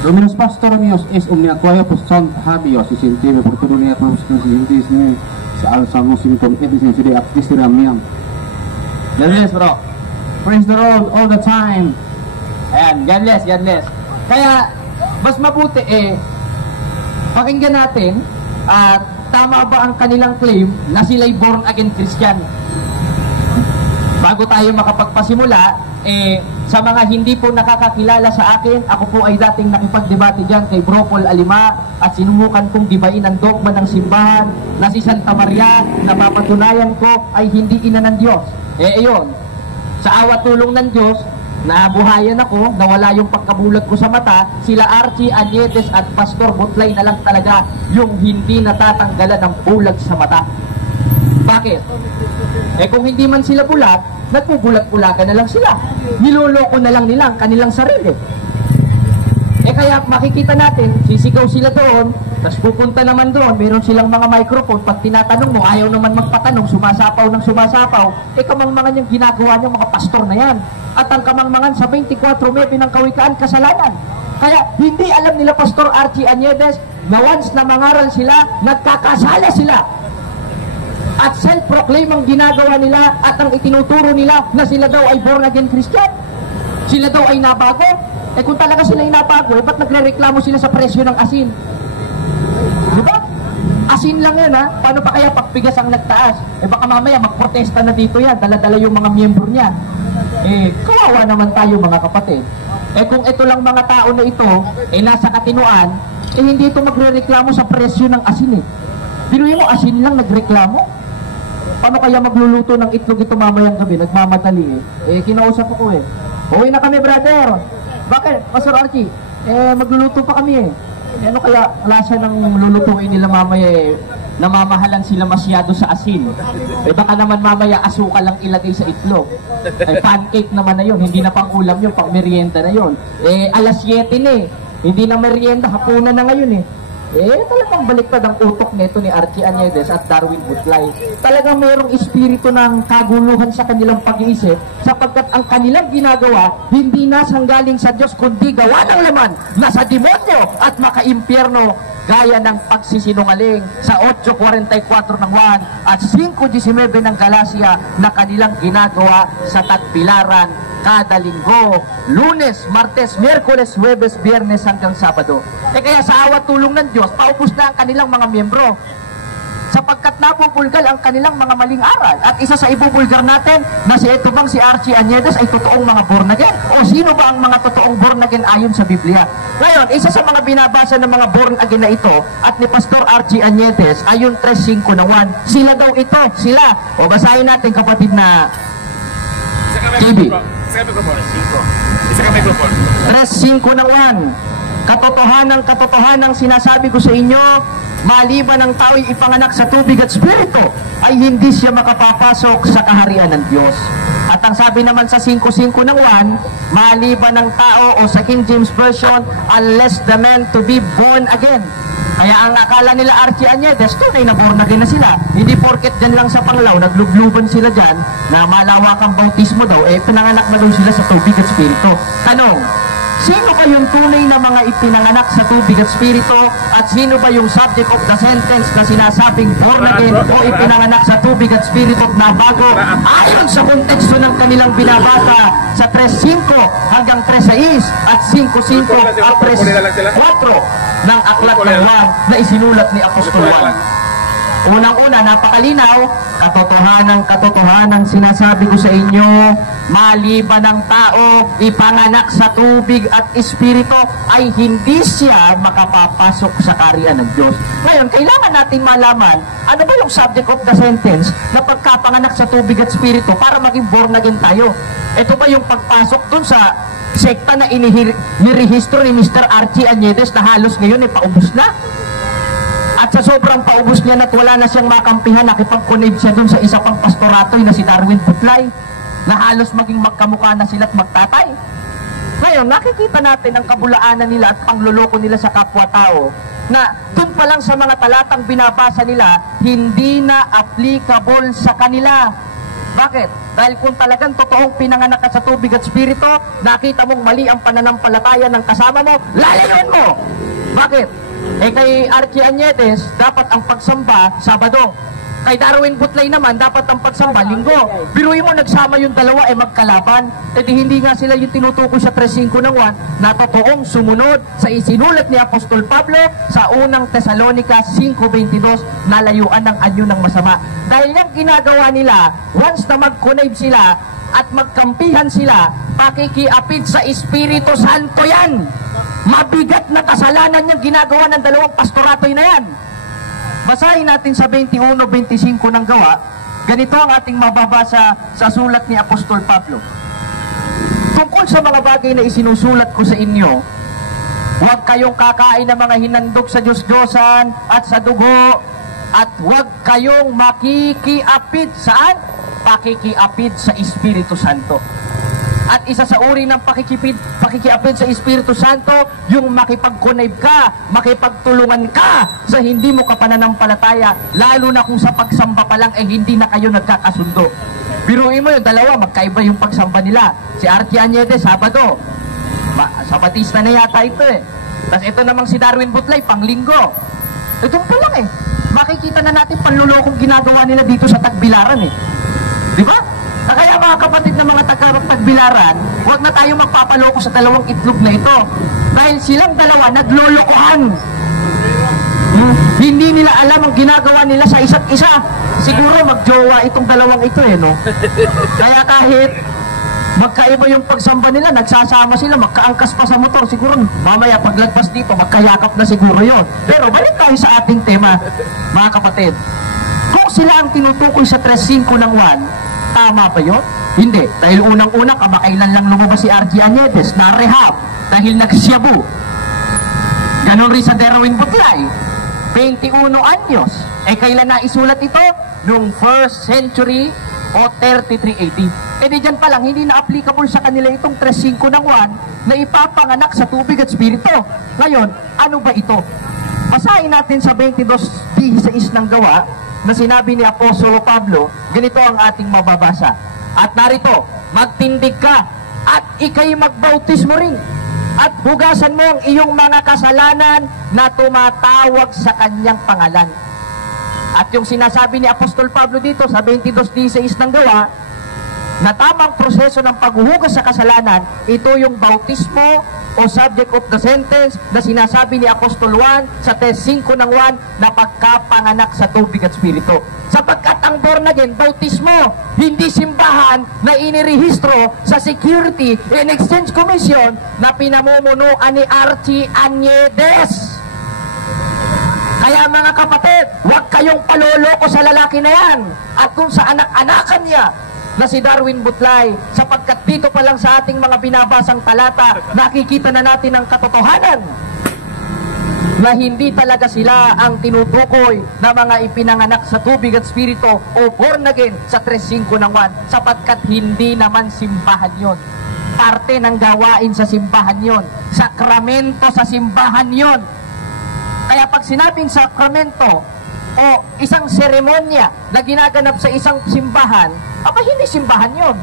Dominus pastor míos es omniacuaya poston habios y sentime por todo día con los siguientes ni sa alsamos con efficiency de actistira miam. Godless bro. Praise the Lord all the time. Ayan, godless. Kaya, mas mabuti pakinggan natin at tama ba ang kanilang claim na sila'y born again Christian. Bago tayo makapagpasimula, sa mga hindi po nakakakilala sa akin, ako po ay dating nakipagdebate dyan kay Bro Paul Alima at sinubukan kong dibain ang dogma ng simbahan na si Santa Maria na papatunayan ko ay hindi ina ng Diyos. Ayun, sa awa tulong ng Diyos, nabuhayan ako, nawala yung pagkabulag ko sa mata, sila Archie Anietes at Pastor Butlay na lang talaga yung hindi natatanggalan ng bulag sa mata. Bakit? Kung hindi man sila bulag, nagbubulag-bulagan na lang sila. Niloloko na lang nila ang kanilang sarili. Kaya makikita natin, sisigaw sila doon, tapos pupunta naman doon, meron silang mga microphone, pag tinatanong mo, ayaw naman magpatanong, sumasapaw ng sumasapaw, kamangmangan yung ginagawa niyo mga pastor na yan. At ang kamangmangan sa 24-9 ng Kawikaan, kasalanan. Kaya hindi alam nila Pastor Archie Aniedes na once na mangaral sila, nagkakasala sila. At self-proclaim ang ginagawa nila at ang itinuturo nila na sila daw ay born again Christian. Sila daw ay nabago. Kung talaga sila ay nabago, ba't nagre-reklamo sila sa presyo ng asin? Diba? Asin lang yan ha. Paano pa kaya pagpigas ang nagtaas? Baka mamaya magprotesta na dito yan. Dala-dala yung mga miyembro niya. Kawawa naman tayo mga kapatid. Kung ito lang mga tao na ito, nasa katinuan, hindi ito magre-reklamo sa presyo ng asin Pinuhin mo, asin lang nagreklamo. Paano kaya magluluto ng itlog ito mamayang gabi? Nagmamadali kinausap ko uwi na kami brother. Bakit? Pastor Archie, magluluto pa kami ano kaya lasa ng lulutuin nila mamaya namamahalan sila masyado sa asin. Baka naman mamaya asukal lang ilagay sa itlog. Pancake naman na yun, hindi na pang ulam yun, pang merienda na yun. Alas 7 na hindi na merienda, hapunan na ngayon talagang baliktad ang utok nito ni Archie Aniedes at Darwin Butlay. Talagang mayroong espiritu ng kaguluhan sa kanilang pag-iisip sapagkat ang kanilang ginagawa hindi nasanggaling sa Diyos kundi gawa ng laman na sa demonyo at makaimpyerno gaya ng pagsisinungaling sa 8:44 ng Juan at 5:19 ng Galacia na kanilang ginagawa sa tagpilaran kada linggo, Lunes, Martes, Miyerkules, Huwebes, Biyernes hanggang Sabado. Kaya sa awa tulong ng Diyos, paubos na ang kanilang mga miyembro sapagkat nabubulgal ang kanilang mga maling aral. At isa sa ibubulgar natin na si Archie Aniedes ay totoong mga born again. O sino ba ang mga totoong born again ayon sa Biblia? Ngayon, isa sa mga binabasa ng mga born again na ito at ni Pastor Archie Aniedes ayon 3:5 ng Juan, sila daw ito, sila. O basahin natin kapatid na TV. 3:5 ng Juan. Katotohanan sinasabi ko sa inyo, maliban ang tao'y ipanganak sa tubig at spirito, ay hindi siya makapapasok sa kaharian ng Diyos. At ang sabi naman sa 5:5 ng Juan, maliban ang tao o sa King James Version, unless the man to be born again. Kaya ang akala nila Archie Aniedes, tunay na born again na sila. Hindi porket dyan lang sa Panglao, naglubluban sila dyan, na malawakang bautismo daw, pinanganak na daw sila sa tubig at spirito. Tanong, sino ba yung tunay na mga ipinanganak sa tubig at spirito at sino ba yung subject of the sentence na sinasabing born again o ipinanganak sa tubig at spirito na bago ayon sa konteksto ng kanilang binabasa sa 3:5 hanggang 3:6 at 5:5 at 3:4 ng aklat ng Juan na isinulat ni Apostol Juan. Unang-una, napakalinaw, katotohanan sinasabi ko sa inyo, maliban ang tao ipanganak sa tubig at espiritu ay hindi siya makapapasok sa kaharian ng Diyos. Ngayon, kailangan natin malaman ano ba yung subject of the sentence na pagkapanganak sa tubig at espiritu para maging born again tayo. Ito ba yung pagpasok dun sa sekta na nirehistro ni Mr. Archie Aniedes na halos ngayon paubos na? At sa sobrang paubos niya at wala na siyang makampihan, nakipag-connect siya dun sa isa pang pastorato na si Darwin Butlay na halos maging magkamukha na sila at magtatay. Ngayon, nakikita natin ang kabulaanan nila at pangluloko nila sa kapwa-tao na dun pa lang sa mga talatang binabasa nila, hindi na applicable sa kanila. Bakit? Dahil kung talagang totoong pinanganak ka sa tubig at spirito, nakita mong mali ang pananampalataya ng kasama mo, lalayuin mo! Bakit? Kay Archie Añetes, dapat ang pagsamba, Sabado. Kay Darwin Butlay naman, dapat ang pagsamba, Linggo. Biruin mo, nagsama yung dalawa, magkalaban. Di hindi nga sila yung tinutukoy sa 3:5 ng 1 na totoong sumunod sa isinulat ni Apostol Pablo sa unang Tesalonica 5:22 na layuan ng anyo ng masama. Dahil yung ginagawa nila, once na mag-connive sila at magkampihan sila, pakikiapid sa Espiritu Santo yan. Mabigat na kasalanan yung ginagawa ng dalawang pastoratoy na yan. Basahin natin sa 21-25 ng Gawa. Ganito ang ating mababasa sa sulat ni Apostol Pablo. Tungkol sa mga bagay na isinusulat ko sa inyo, huwag kayong kakain ng mga hinandog sa Diyos-Diyosan at sa dugo, at huwag kayong makikiapid. Saan? Pakikiapid sa Espiritu Santo. At isa sa uri ng pakikiapid sa Espiritu Santo, yung makipag-connive ka, makipagtulungan ka sa hindi mo kapananampalataya, lalo na kung sa pagsamba pa lang hindi na kayo nagkakasundo. Biruin mo yung dalawa, magkaiba yung pagsamba nila. Si Archie Añetes, Sabado. Sabatista na yata ito Tapos ito namang si Darwin Butlay, Panglinggo. Ito pa lang Makikita na natin panlulokong ginagawa nila dito sa Tagbilaran Di ba? Kaya mga kapatid na mga taga-Tagbilaran, huwag na tayo magpapaloko sa dalawang itlog na ito. Dahil silang dalawa naglolokohan. Hindi nila alam ang ginagawa nila sa isa't isa. Siguro magjowa itong dalawang ito no? Kaya kahit magkaiba yung pagsamba nila, nagsasama sila, magkaangkas pa sa motor. Siguro mamaya paglagpas dito, magkayakap na siguro yon. Pero balik tayo sa ating tema, mga kapatid. Kung sila ang tinutukoy sa 3:5 ng 1, tama ba yun? Hindi. Dahil unang-unang kamakailan lang lumabas si Archie Añetes na rehab dahil nagsyabu. Ganon rin sa Darwin Butlay. 21 anyos. Kailan na isulat ito? Noong 1st century o 33 AD. Di dyan pa lang, hindi na applicable sa kanila itong 3:5 ng 1 na ipapanganak sa tubig at spirito. Ngayon, ano ba ito? Basahin natin sa 22:16 ng Gawa na sinabi ni Apostolo Pablo, ganito ang ating mababasa. At narito, magtindig ka at ikay magbautismo rin at hugasan mo ang iyong mga kasalanan na tumatawag sa kanyang pangalan. At yung sinasabi ni Apostol Pablo dito sa 22:16 ng Gawa, na tamang proseso ng paghuhugas sa kasalanan, ito yung bautismo o subject of the sentence na sinasabi ni Apostol Juan sa 3:5 ng 1 na pagkapanganak sa tubig at spirito. Sapagkat ang born again, bautismo, hindi simbahan na inirehistro sa Security and Exchange Commission na pinamumunuan ni Archie Añetes. Kaya mga kapatid, huwag kayong paloloko sa lalaki na yan at kung sa anak-anakan niya na si Darwin Butlay, sapagkat dito pa lang sa ating mga binabasang talata, nakikita na natin ang katotohanan na hindi talaga sila ang tinutukoy na mga ipinanganak sa tubig at spirito o born again sa 3:5 ng 1, sapagkat hindi naman simbahan yon. Parte ng gawain sa simbahan yon. Sakramento sa simbahan yon. Kaya pag sinabing sakramento o isang seremonya na ginaganap sa isang simbahan, hindi simbahan yon.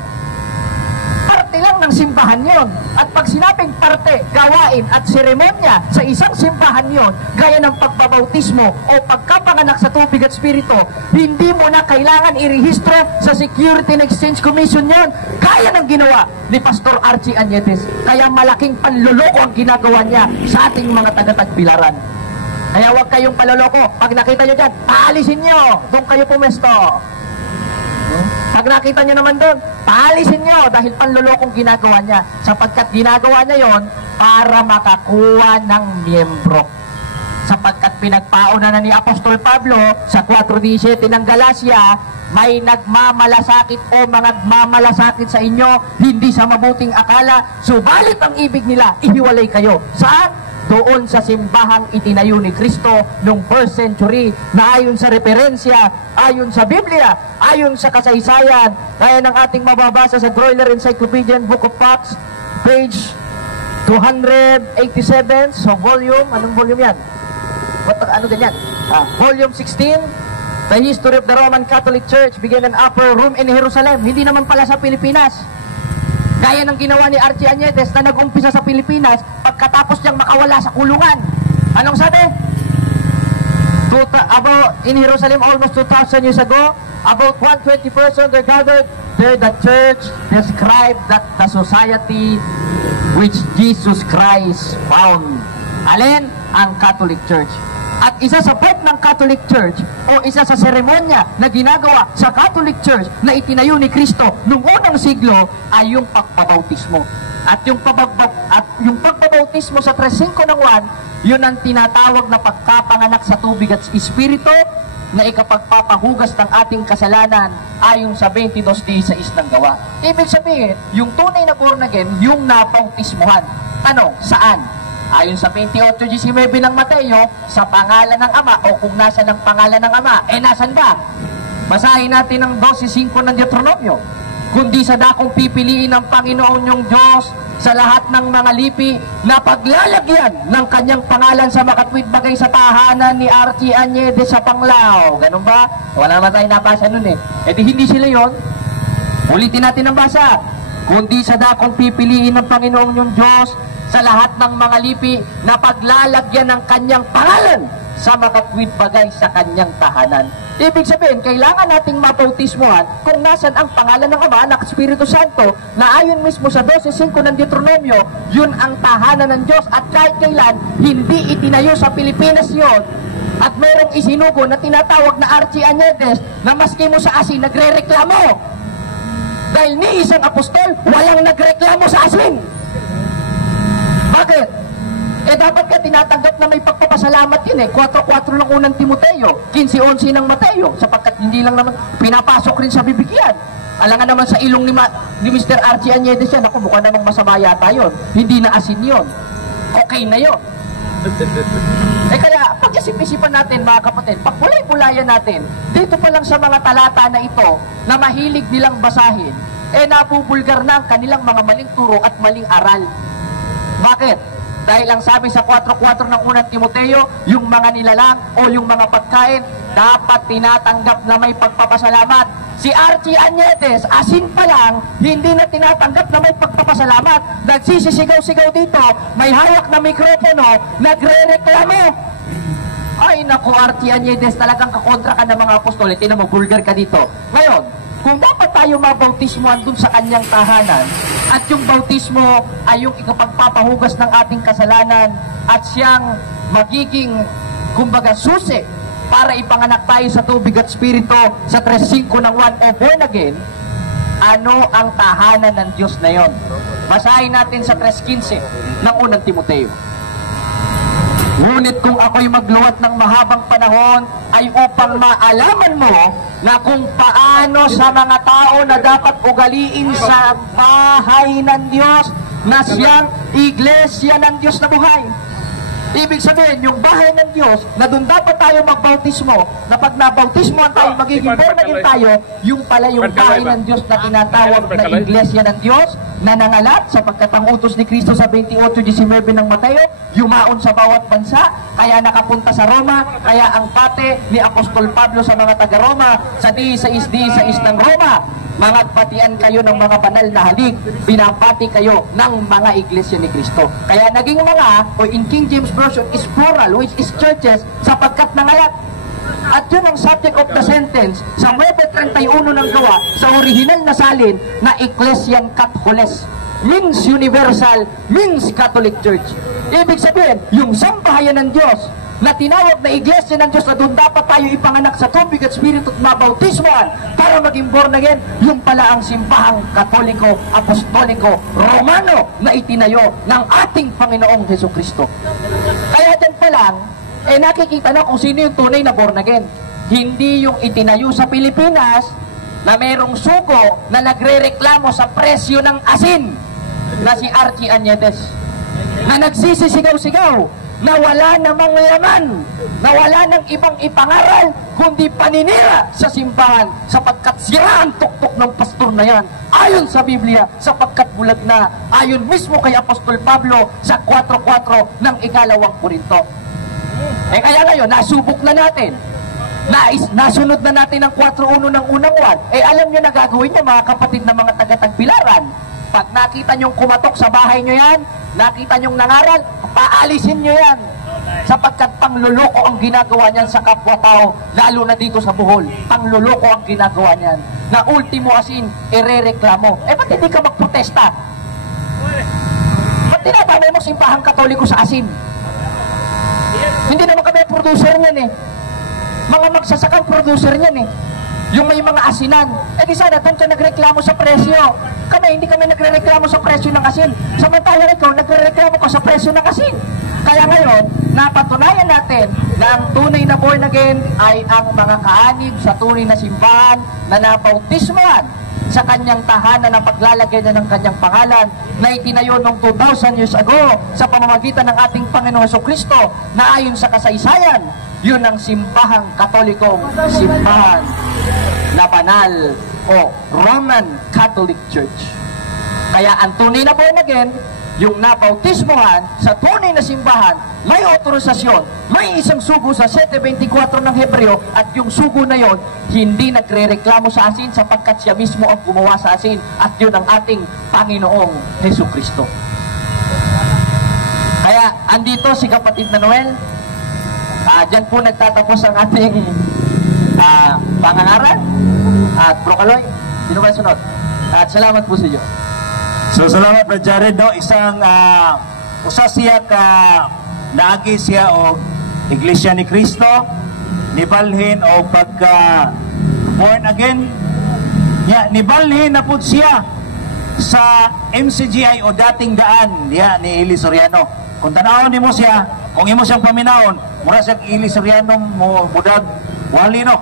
Parte lang ng simbahan yon. At pag sinabing parte, gawain at seremonya sa isang simbahan yon, gaya ng pagbabautismo o pagkapanganak sa tubig at spirito, hindi mo na kailangan irehistro sa Security and Exchange Commission yon, gaya ng ginawa ni Pastor Archie Añetes. Kaya malaking panluloko ang ginagawa niya sa ating mga taga-Tagbilaran. Kaya huwag kayong paloloko. Pag nakita nyo dyan, paalisin nyo. Doon kayo pumesto. Pag nakita nyo naman doon, paalisin nyo dahil panlolokong ginagawa niya. Sapagkat ginagawa niya yon para makakuha ng miyembro. Sapagkat pinagpauna na ni Apostol Pablo sa 4:17 ng Galacia, may nagmamalasakit o mga nagmamalasakit sa inyo, hindi sa mabuting akala, subalit ang ibig nila, ihiwalay kayo. Saan? Doon sa simbahang itinayo ni Kristo noong 1st century na ayon sa referensya, ayon sa Biblia, ayon sa kasaysayan, gaya ng ating mababasa sa Groyler Encyclopedian Book of Facts, page 287, so volume, anong volume yan? Ano ganyan? Volume 16, The history of the Roman Catholic Church began an upper room in Jerusalem. Hindi naman pala sa Pilipinas. Gaya ng ginawa ni Archie Añedes na nag-umpisa sa Pilipinas pagkatapos niyang makawala sa kulungan. Anong sabi? In Jerusalem almost 2,000 years ago, about 120 persons were gathered. There the church described that the society which Jesus Christ found. Alin? Ang Catholic Church. At isa sa part ng Catholic Church o isa sa seremonya na ginagawa sa Catholic Church na itinayo ni Kristo noong unang siglo ay yung pagpabautismo. At yung pagpabautismo sa 3:5 ng 1, yun ang tinatawag na pagkapanganak sa tubig at espiritu na ikapagpapahugas ng ating kasalanan ayon sa 22:16 ng Gawa. Ibig sabihin, yung tunay na born again, yung napautismuhan. Tanong, saan? Ayon sa 28:19 ng Mateo, sa pangalan ng Ama o kung nasa ng pangalan ng Ama, nasan ba? Basahin natin ang 12:5 ng Deuteronomio. Kundi sa dakong pipiliin ng Panginoon yung Diyos sa lahat ng mga lipi na paglalagyan ng kanyang pangalan sa makatwid bagay sa tahanan ni Archie Añedes sa Panglao. Ganun ba? Wala naman tayo nabasa nun eh. Di hindi sila yon. Ulitin natin ang basa. Kundi sa dakong pipiliin ng Panginoon yung Diyos sa lahat ng mga lipi na paglalagyan ng kanyang pangalan sa makatwid bagay sa kanyang tahanan. Ibig sabihin, kailangan nating mapautismuhan kung nasan ang pangalan ng Ama, Anak, Espiritu Santo, na ayon mismo sa 12:5 ng Deuteronomio, yun ang tahanan ng Diyos at kahit kailan, hindi itinayo sa Pilipinas yon. At mayroong isinugo na tinatawag na Archie Añedes na maski mo sa asin, nagre-reklamo. Dahil ni isang apostol, walang nagreklamo sa asin. Bakit? Dapat ka tinatanggap na may pagpapasalamat yun 4:4 ng unang Timoteo, 15:11 ng Mateo, sapagkat hindi lang naman pinapasok rin sa bibigyan. Alangan naman sa ilong ni Mr. Archie Añedes yan, ako mukha namang masama yata yun. Hindi na asin yun. Okay na yun. Kaya, pag-isip-isipan natin mga kapatid, pagpulay-pulayan natin, dito pa lang sa mga talata na ito, na mahilig nilang basahin, nabubulgar na ang kanilang mga maling turo at maling aral. Bakit? Dahil ang sabi sa 4:4 ng unang Timoteo, yung mga nilalang o yung mga pagkain, dapat tinatanggap na may pagpapasalamat. Si Archie Añedes, asin pa lang, hindi na tinatanggap na may pagpapasalamat. Nagsisisigaw-sigaw dito, may hawak na mikropono, nagre-reklamo. Ay naku, Archie Añedes, talagang kakontra ka ng mga apostol. Tinan mo, vulgar ka dito. Ngayon, kung dapat tayo mabautismuhan dun sa kanyang tahanan, at yung bautismo ay yung ikapagpapahugas ng ating kasalanan at siyang magiging, kumbaga, susi para ipanganak tayo sa tubig at spirito sa 3:5 ng 1 o born again, ano ang tahanan ng Diyos na yon? Basahin natin sa 3:15 ng unang Timoteo. Ngunit kung ako'y magluwat ng mahabang panahon ay upang maalaman mo na kung paano sa mga tao na dapat ugaliin sa bahay ng Diyos na siyang iglesia ng Diyos na buhay. Ibig sabihin, yung bahay ng Diyos na doon dapat tayo magbautismo, na pag nabautismoan tayo, magiging born again tayo, yung pala yung bahay ng Diyos na tinatawag na iglesia ng Diyos, na nangalat sapagkat ang utos ni Kristo sa 28:19 ng Mateo, yumaon sa bawat bansa, kaya nakapunta sa Roma, kaya ang pate ni Apostol Pablo sa mga taga-Roma, sa 16 ng Roma, mangagpatian kayo ng mga banal na halik, pinapati kayo ng mga iglesia ni Kristo. Kaya naging mga, o in King James Version is plural, which is churches, sapagkat nangalat. At yun ang subject of the sentence sa 9:31 ng Gawa, sa original na salin na Ecclesian Catholes, means universal, means Catholic Church. Ibig sabihin, yung sambahayan ng Diyos na tinawag na iglesia ng Diyos na doon dapat tayo ipanganak sa tubig at spirito at mabautismoan para maging born again, yung pala ang simbahang Katoliko, Apostoliko, Romano na itinayo ng ating Panginoong Jesucristo. Kaya dyan pa lang, nakikita na kung sino yung tunay na born again. Hindi yung itinayo sa Pilipinas na merong suko na nagre-reklamo sa presyo ng asin na si Archie Añedes, na nagsisisigaw-sigaw na wala namang laman, na wala nang ibang ipangaral kundi paninira sa simbahan sapagkat sira ang tuktok ng pastor na yan ayon sa Biblia, sapagkat bulag na ayon mismo kay Apostol Pablo sa 4:4 ng 2 Korinto. Kaya ngayon, nasubok na natin. Nasunod na natin ang 4-1 ng unang buwan. Alam nyo na gagawin nyo mga kapatid na mga taga-Tagbilaran. Pag nakita nyong kumatok sa bahay nyo yan, nakita nyong nangaral, paalisin nyo yan. Sapagkat pangluloko ang ginagawa niyan sa kapwa-tao, lalo na dito sa Bohol. Pangluloko ang ginagawa niyan. Na ultimo asin, irereklamo. Ba't hindi ka magprotesta? Ba't tinatamay mo simbahang Katoliko sa asin? Hindi naman kami producer niyan eh. Mga magsasakang producer niyan eh. Yung may mga asinan. Di sana doon ka nagreklamo sa presyo. Hindi kami nagrereklamo sa presyo ng asin. Samantalang ikaw, nagrereklamo ka sa presyo ng asin. Kaya ngayon, napatunayan natin na ang tunay na born again ay ang mga kaanib sa tunay na simbahan na nabautismohan sa kanyang tahanan na paglalagay niya ng kanyang pangalan na itinayo noong 2,000 years ago sa pamamagitan ng ating Panginoong Jesucristo na ayon sa kasaysayan, yun ang simbahang Katolikong simbahan na banal o Roman Catholic Church. Kaya ang tunay na born again, yung nabautismohan sa tunay na simbahan, may otorisasyon, may isang sugo sa 7:24 ng Hebreo, at yung sugo na yon hindi nagre-reklamo sa asin sapagkat siya mismo ang gumawa sa asin, at yun ang ating Panginoong Jesucristo. Kaya andito si kapatid na Noel. Diyan po nagtatapos ang ating pangangaral. At Bro Kaloy, sino ba sunod? At salamat po sa iyo. So salamat Brad Jared, no? Isang usa siya ka naagi siya o Iglesia ni Cristo, nibalhin o pagka born again nibalhin na po siya sa MCGI o dating daan ni Eli Soriano. Kung tanawon nimo siya, kung imo siyang paminahon, mura siya Eli Soriano mo budag wali, no?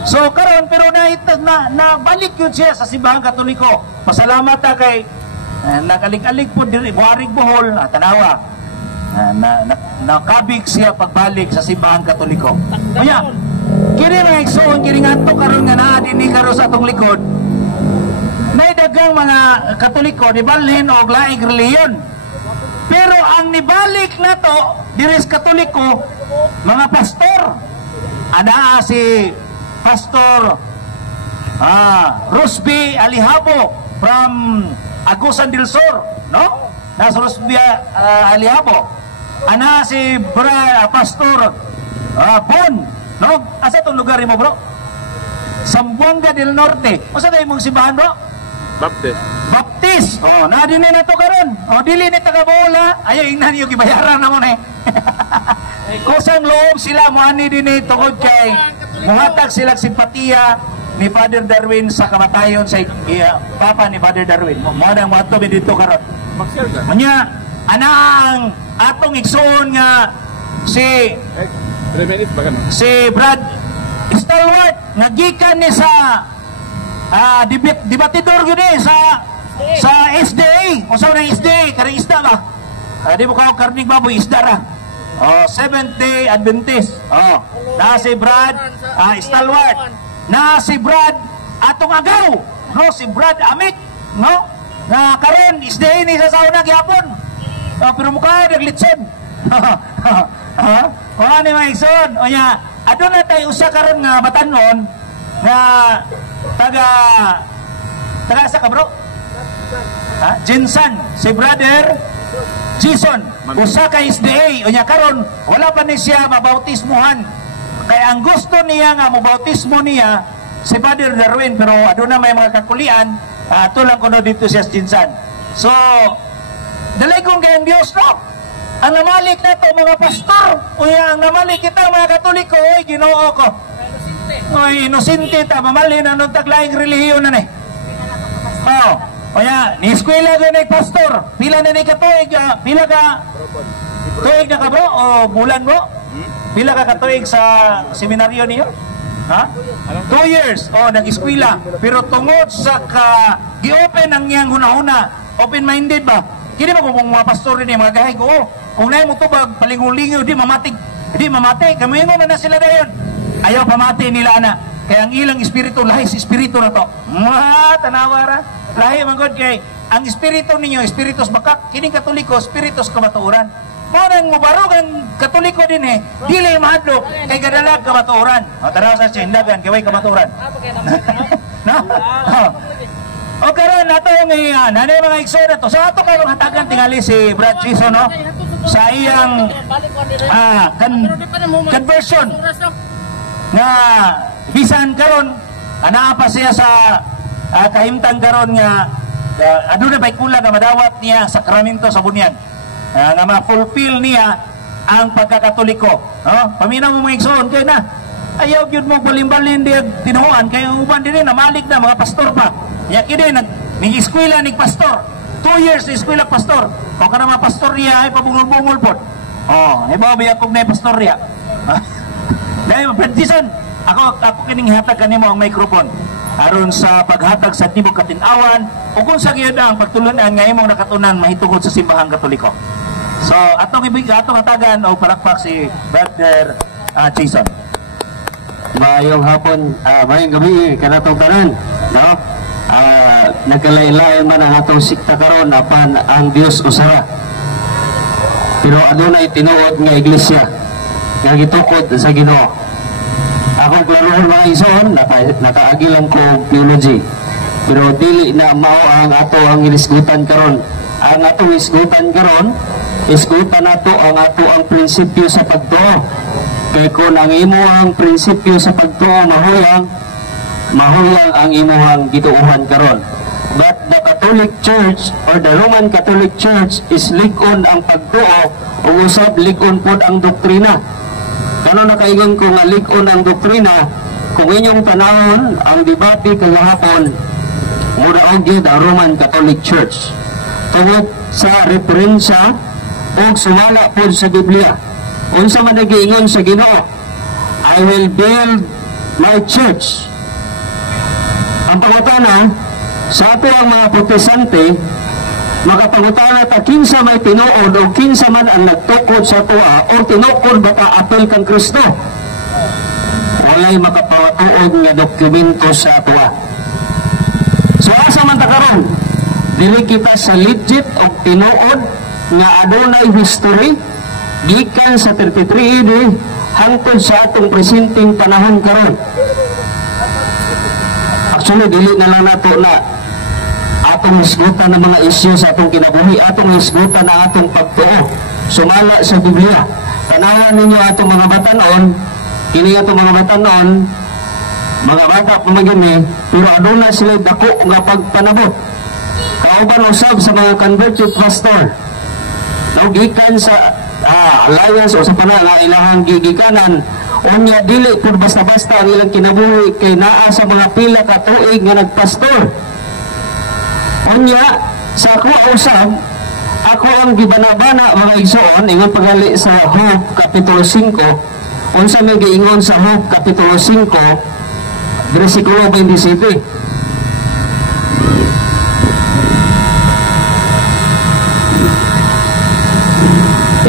So karon pero nabalik yun siya sa simbahang Katoliko. Pasalamat ta kay nagalig-alig po diri Buharig Bohol, tanawa. Nakabig siya pagbalik sa simbahang Katoliko. Kaya kini nga igsoon kini ngadto karon nga naa dinhi karon sa atong likod. May daghang mga Katoliko nibalhin og laing relihiyon. Pero ang nibalik nato diri sa Katoliko, mga pastor. Ana si Pastor Rusby Alihabo from Agusan del Sur, no? Nasa Rusby Alihabo. Ana si Pastor Bon, no? Asa itong lugar mo, bro? Zamboanga del Norte. O sa tayo mong simbahan, bro? Baptist. Nadini na to karon. Dili ni taga-Bohol. Ayaw, ingnan yung ibayaran na mo na eh. Kusang loob sila mo ani din tungod kay muhatag sila simpatiya ni Father Darwin sa kamatayon sa papa ni Father Darwin. Mo nang moadto dito karon. Nya anang atong igsoon nga si Brad Stalwart nga gikan ni sa debatidor gyud sa SDA. Usaw na SDA kare isda ba? Di mo ka karnig baboy isda ra. Seventh-day Adventist. Na si Brad Stalwart. Na si Brad atong agaw. No, si Brad Amit, no? Na karon isday ni sa sauna gyapon. Pero mukha naglitson. Ano ni maigsoon? O nya, aduna tay usa karon nga batanon nga taga sa kabro. Jinsan, si brother Jason, usa ka SDA, unya karon wala pa ni siya mabautismuhan. Kaya ang gusto niya nga mabautismo niya si Father Darwin, pero aduna may mga kakulian, tulang kuno dito siya sa Jinsan. So, dalay kong kayang Diyos, no? Ang namalik na to mga pastor, unya ang namalik kita mga Katoliko, oy Ginoo ko. Oy, inosente ta, mamalhin na nung taglaing relihiyon na ni. Kaya, ni-eskwela ko na pastor, pila na ni katuig, pila ka tuig na ka bro, o bulan bro? Pila ka katuig sa seminaryo niyo? 2 years, nag-eskwela. Pero tungod sa gi-open ang niyang hunahuna, open-minded ba? Kini ba kung mga pastor rin mga gahay ko, kung na mo tubag, palingulingaw, di mamatay, kamuingo man na sila dayon. Ayaw pamati nila ana. Kaya ang ilang espiritu, lahis espiritu na to. Tanawara. Lahi manggod kay ang espiritu ninyo, espiritus bakak, kining Katoliko, espiritus kamatuoran. mo nang mubarog ang Katoliko din dili mahadlok kay gadalag kamatuoran. O tara sa sindagan kay way kamatuoran. No? O karon nato may nanay mga igsoon na to. So ato kayo hatagan tingali si Brad Jason no sa iyang conversion na bisan karon anaa pa siya sa kahimtang karon nga aduna bay kulang nga madawat niya sakramento sa bunyan nga ma-fulfill niya ang pagkakatoliko no paminaw mo mga igsoon kay na ayaw gyud mo balimbalin di tinuan kay uban dinhi na malik na mga pastor pa ya kini nag-eskwela ning pastor 2 years na eskwela pastor o kana mga pastorya ay pabungol-bungol pod ibaw biya kog na pastorya dahil Jason ako kining hatag kanimo ang microphone aron sa paghatag sa tibok katin-awan o kung sa gyud ang pagtulunan nga imong nakatunan mahitungod sa simbahang Katoliko. So atong hatagan o palakpak si Brother Jason. Mayong hapon, mayong gabi kanatong tanan, no? Nagkalain-lain man ang atong sikta karon apan ang Dios usara. Pero adunay tinuod nga iglesia nga gitukod sa Ginoo. Akong klarohon mga igsoon, nakaagilan ko theology. Pero dili na mao ang ato ang inisgutan karon. Ang atong isgutan karon, isgutan nato ang ato ang prinsipyo sa pagtuo. Kay kung ang imuhang prinsipyo sa pagtuo mahuyang ang imuhang gituohan karon. But the Catholic Church or the Roman Catholic Church is lig-on ang pagtuo o usab lig-on pod ang doktrina. Kano nakaingon ko nga lig-on ang doktrina kung inyong tanahon ang debate kagahapon muraog gyud ang Roman Catholic Church tungod sa referensya o sumala pod sa Biblia. Unsa man nagiingon sa Ginoo, I will build my church. Ang pangutana sa ato ang mga protestante, makapangutana ta kinsa may tinuod o kinsa man ang nagtukod sa tuwa o tinukod baka apel kang Kristo. Walay makapawatuod nga dokumento sa tuwa. So asa man ta karon? Dili kita sa legit o tinuod nga adunay history gikan sa 33 AD hangtod sa atong presenteng panahon karon. Actually dili na lang nato na atong hisgutan ng mga isyu sa atong kinabuhi, atong hisgutan na atong pagtuo sumala sa Biblia. Tanawan ninyo atong mga batanon, kini atong mga batanon, mga bata pamagini, pero aduna sila dako nga pagpanabot. Kauban usab sa mga converted pastor. Gikan sa alliance o sa panala ilahang gigikanan unya dili pud basta-basta ang ilang kinabuhi kay naa sa mga pila ka tuig nga nagpastor. Unya sa ako usab ako ang gibanabana mga igsoon ingon pagali sa Job kapitulo 5 unsa may giingon sa Job kapitulo 5 bersikulo 27.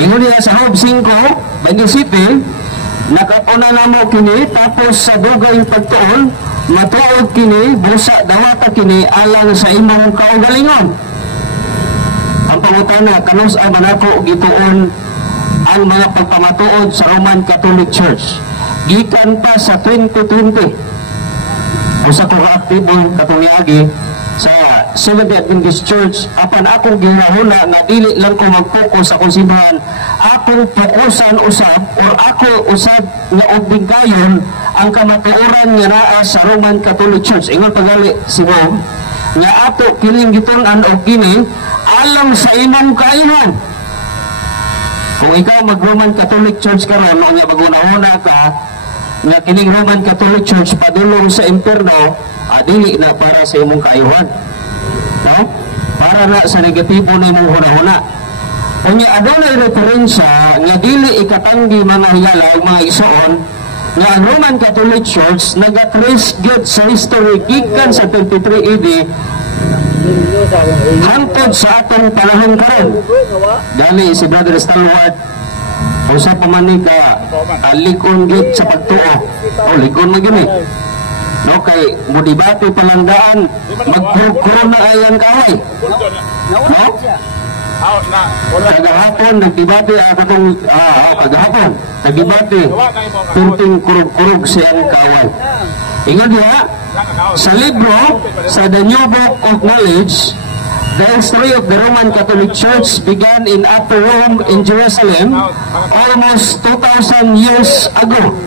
Ingon niya sa Job 5:27, nakapuna na mo kini tapos sa dugay pagtuon matuod kini busa dawata kini alang sa imong kaugalingon. Ang pangutana kanus man ako gituon ang mga pagpamatuod sa Roman Catholic Church gikan pa sa 2020 usa ko aktibo katong niagi sa Seventh-day Adventist Church apan akong ginahuna nga dili lang ko mag-focus sa konsibahan akong fokusan usab or ako usab nga obligayon ang kamatuoran nga naa sa Roman Catholic Church. Ingon pagali si Bob nga ato kining gitun-an og kini alam sa imong kaayohan. Kung ikaw mag-Roman Catholic Church karon nga magunahuna ka nga kining Roman Catholic Church padulong sa impierno dili na para sa imong kaayuhan. No? Para na sa negatibo na imong hunahuna. Unya adunay referensya nga dili ikatanggi mga hiyala o mga isuon nga ang Roman Catholic Church nagatrace gyud sa history gikan sa 23 AD hangtod sa atong panahon karon. Dali si Brother Stalwart usa pa man ni ka likon gyud sa pagtuo. Likon man gyud no kay mo debate palandaan magkurkuro na ayang kahoy no Kagahapon nagdebate ako kung kagahapon nagdebate tunting kurug-kurug siyang kaway. Ingon diha sa libro sa The New Book of Knowledge, the history of the Roman Catholic Church began in Upper Rome in Jerusalem almost 2,000 years ago.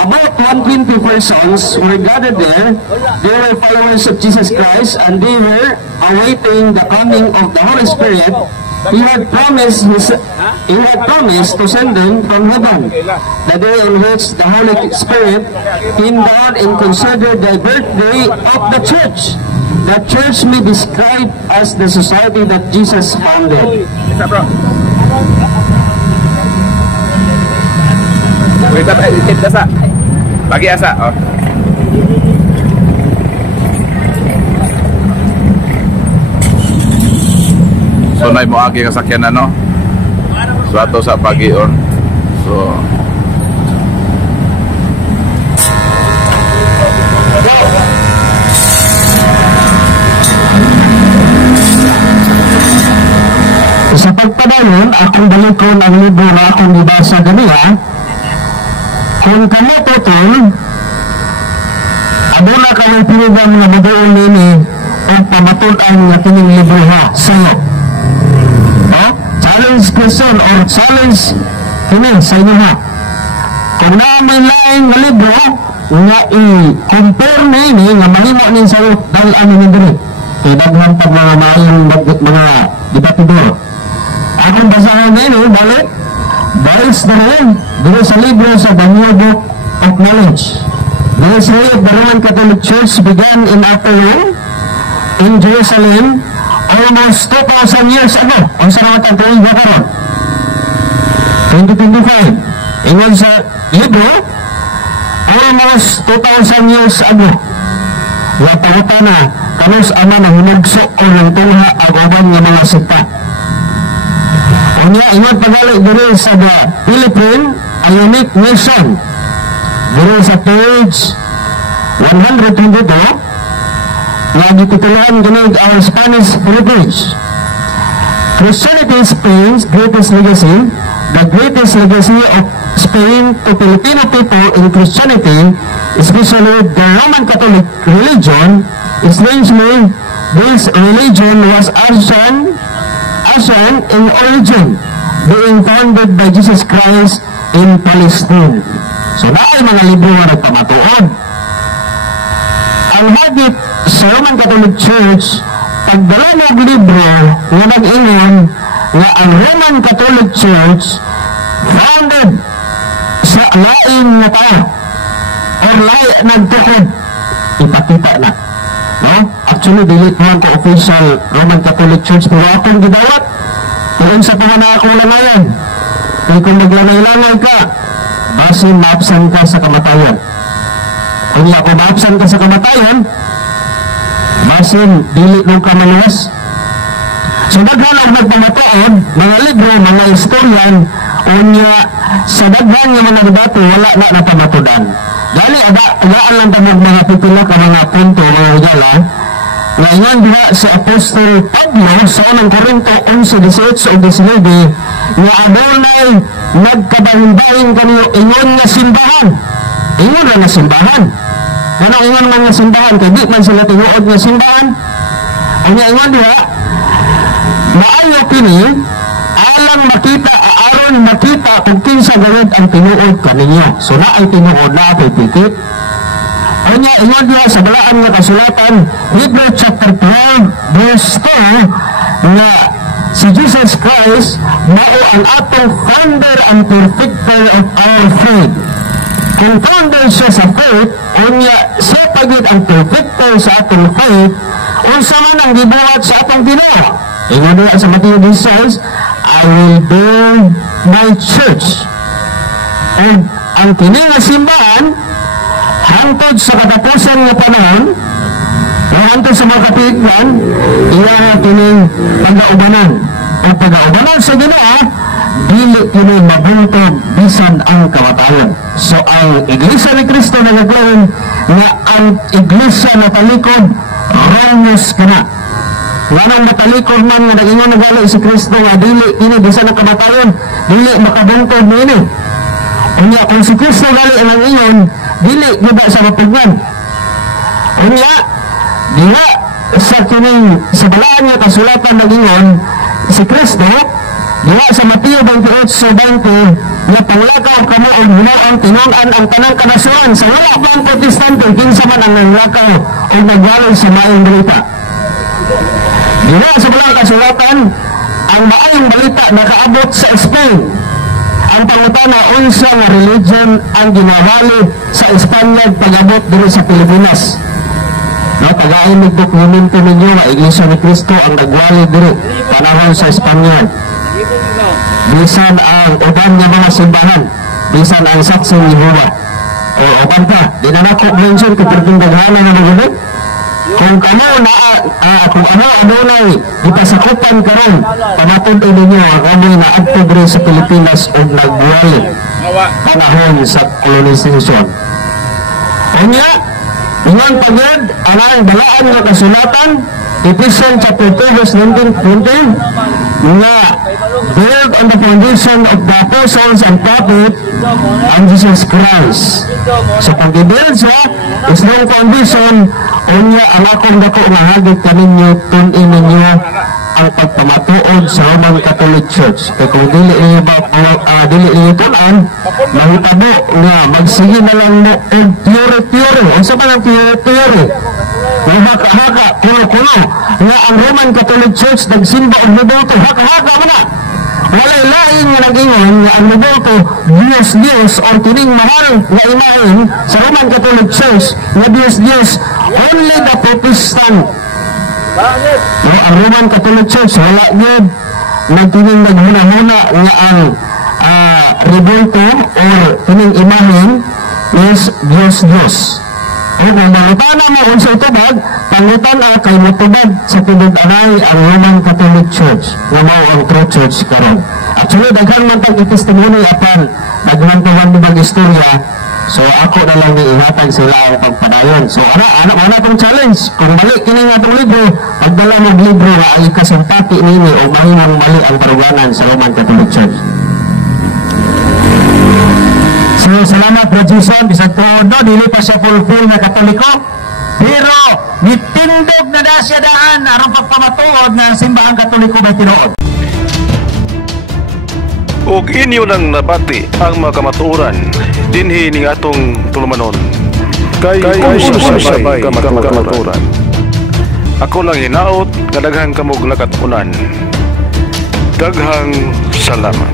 About 120 persons were gathered there. They were followers of Jesus Christ and they were awaiting the coming of the Holy Spirit. He had promised to send them from heaven. The day on which the Holy Spirit came down and considered the birthday of the church. The church may be described as the society that Jesus founded. Kita asa. Bagi asa. Oh. So nay mo agi kasakyan ano. So ato sa pagi-on. So sa pagpadayon, akong balikon ang libro na akong nabasa ganiya. Kung kamo tutol, aduna kayong pinigam na madoon nini o pamatulan nga kining libro ha sa'yo. Challenge question or challenge kini sa inyo ha. Kung namin laing nga libro nga i-compare nini nga mahimo nin sa'yo dahil ano nyo diri. Kaya daghan pag mga mga debatidor. Akong basahan nini, balik. Dahil dito sa libro sa The New Book of Knowledge. The history of the Roman Catholic Church began in Upper Rome in Jerusalem almost 2,000 years ago. Ang saramat ang tuwing bakaron 2025. Ingon sa libro almost 2,000 years ago. Wapauta na kanus ama na hinagso o ng tuha ang uban ng mga sikta. Unya ingon pagali diri sa the Philippines, a unique nation. Diri sa page 122 nga gituluan gani our Spanish heritage. Christianity is Spain's greatest legacy. The greatest legacy of Spain to Filipino people in Christianity, especially the Roman Catholic religion. Strangely, this religion was Asian in origin, being founded by Jesus Christ in Palestine. So dahil mga libro na nagpamatuod. Ang hagit sa Roman Catholic Church, pagdala ng libro nga nag-ingon nga ang Roman Catholic Church founded sa lain na tao o lain nagtukod, ipakita na. No? Actually, dilit mo ko official Roman Catholic Church, pero akong gidawat kung sa pangana akong langayan. Kaya kung maglanay-lanay ka, basin maapsan ka sa kamatayan. Kung ako maapsan ka sa kamatayan, basin dilit nung kamalas. So daghan ang nagpamatuod, mga libro, mga historian, unya sa daghan nga mga debato, wala na napamatudan. Dali, agaan lang tamag mga pipila ka mga punto, mga higala. Ngayon diha si Apostol Pablo sa unang Korinto 11:18 o 19 nga adunay nagkabahin-bahin kaniyo ingon nga simbahan. Ingon na nga simbahan. Ano ingon man nga simbahan? Kaya di man sila tinuod nga simbahan. Ang ingon diha, maayo kini alang makita, aron makita kung kinsa gawid ang tinuod kaninyo. So na ay tinuod na ay pikit. Kanya ingon diha sa balaan nga kasulatan, Hebrew chapter 12 verse 2, nga si Jesus Christ mao ang atong founder and perfecter of our faith. Kung founder siya sa faith, unya siya pagit ang perfecter sa atong faith, unsa man ang gibuhat sa atong Ginoo. Ingon diha sa Matthew 16, I will build my church. And ang kini nga simbahan hangtod sa katapusan nga panahon, o hangtod sa mga kapigyan, iya kining pag-aubanan. Ang pag-aubanan sa Ginoo, dili kini mabuntog bisan ang kamatayon. So ang Iglesia ni Cristo na naglaon nga ang Iglesia na talikod Ramos kana. nganong matalikod man nga nagingon nagali si Kristo nga dili ini bisan ang kamatayon, dili makabungkod niini. Unya kung si Kristo gali ang ingon, dili giba sa mapugnan. Unya diha sa kining sa balaan nga kasulatan nagingon si Kristo diha sa Mateo 28:20 nga panglakaw kamo og hinuon tinun-an ang tanang kanasuran sa wala pang protestante kinsa man ang nanglakaw og nagwalay sa maayong balita. Diha sa balang kasulatan ang maayong balita nakaabot sa Spain. Ang pangutana unsa nga religion ang ginawali sa Espanyol pag-abot diri sa Pilipinas. Tagain ng dokumento ninyo na Iglesia ni Cristo ang nagwali diri panahon sa Espanyol. Bisan ang uban nga mga simbahan, bisan ang Saksi ni Jehovah. O uban pa, di na ako mention kung pagkindaghanan na mga kung ano na kung ano na ipasakupan karon pamatod ninyo ang amoy na adto diri sa Pilipinas og nagwali panahon sa colonization. Unya ingon pagod ang balaan nga kasulatan Ephesians chapter 2 verse 19 nga build on the foundation of the apostles and prophets and Jesus Christ. So pag i-build siya is no foundation unya ang akong dako nga hagit kaninyo tun-in ninyo ang pagpamatuod sa Roman Catholic Church. Kaya kung dili niyo tunan, mahitabo nga magsige na lang mo og theory. Ang sa mga theory, haka-haka, kuno-kuno, nga ang Roman Catholic Church nagsimba og niboto, haka-haka mo na. Walay lain nga nag-ingon nga ang niboto, Diyos or kining mahal nga imahin sa Roman Catholic Church nga Diyos, only the Protestant. No, ang Roman Catholic Church wala gyud nagtining naghuna-huna nga ang rebulto or kining imahen is Diyos. O kung mangutana mo unsa tubag, pangutana kay motubag sa tinud-anay ang Roman Catholic Church nga mao ang true church karon. Actually daghan man tag testimony apan naghantuhan bag istorya. So ako na lang ihatag sila ang pagpadayon. So ana pang challenge. Kung mali kini nga itong libro, pagdala mo libro nga ang ikasumpati nini o mahimong mali ang baruganan sa Roman Catholic Church. So salamat Brad Jason, bisag tuod no, dili pa siya full na Katoliko. Pero nitindog na siya daan aron pagpamatuod ng simbahang Katoliko na tinuod. Ug inyo nang nabati ang mga kamatuoran dinhi ning atong tulumanon kay usay kamatuoran. Ako lang hinaot nga daghang kamog nakatunan. Daghang salamat.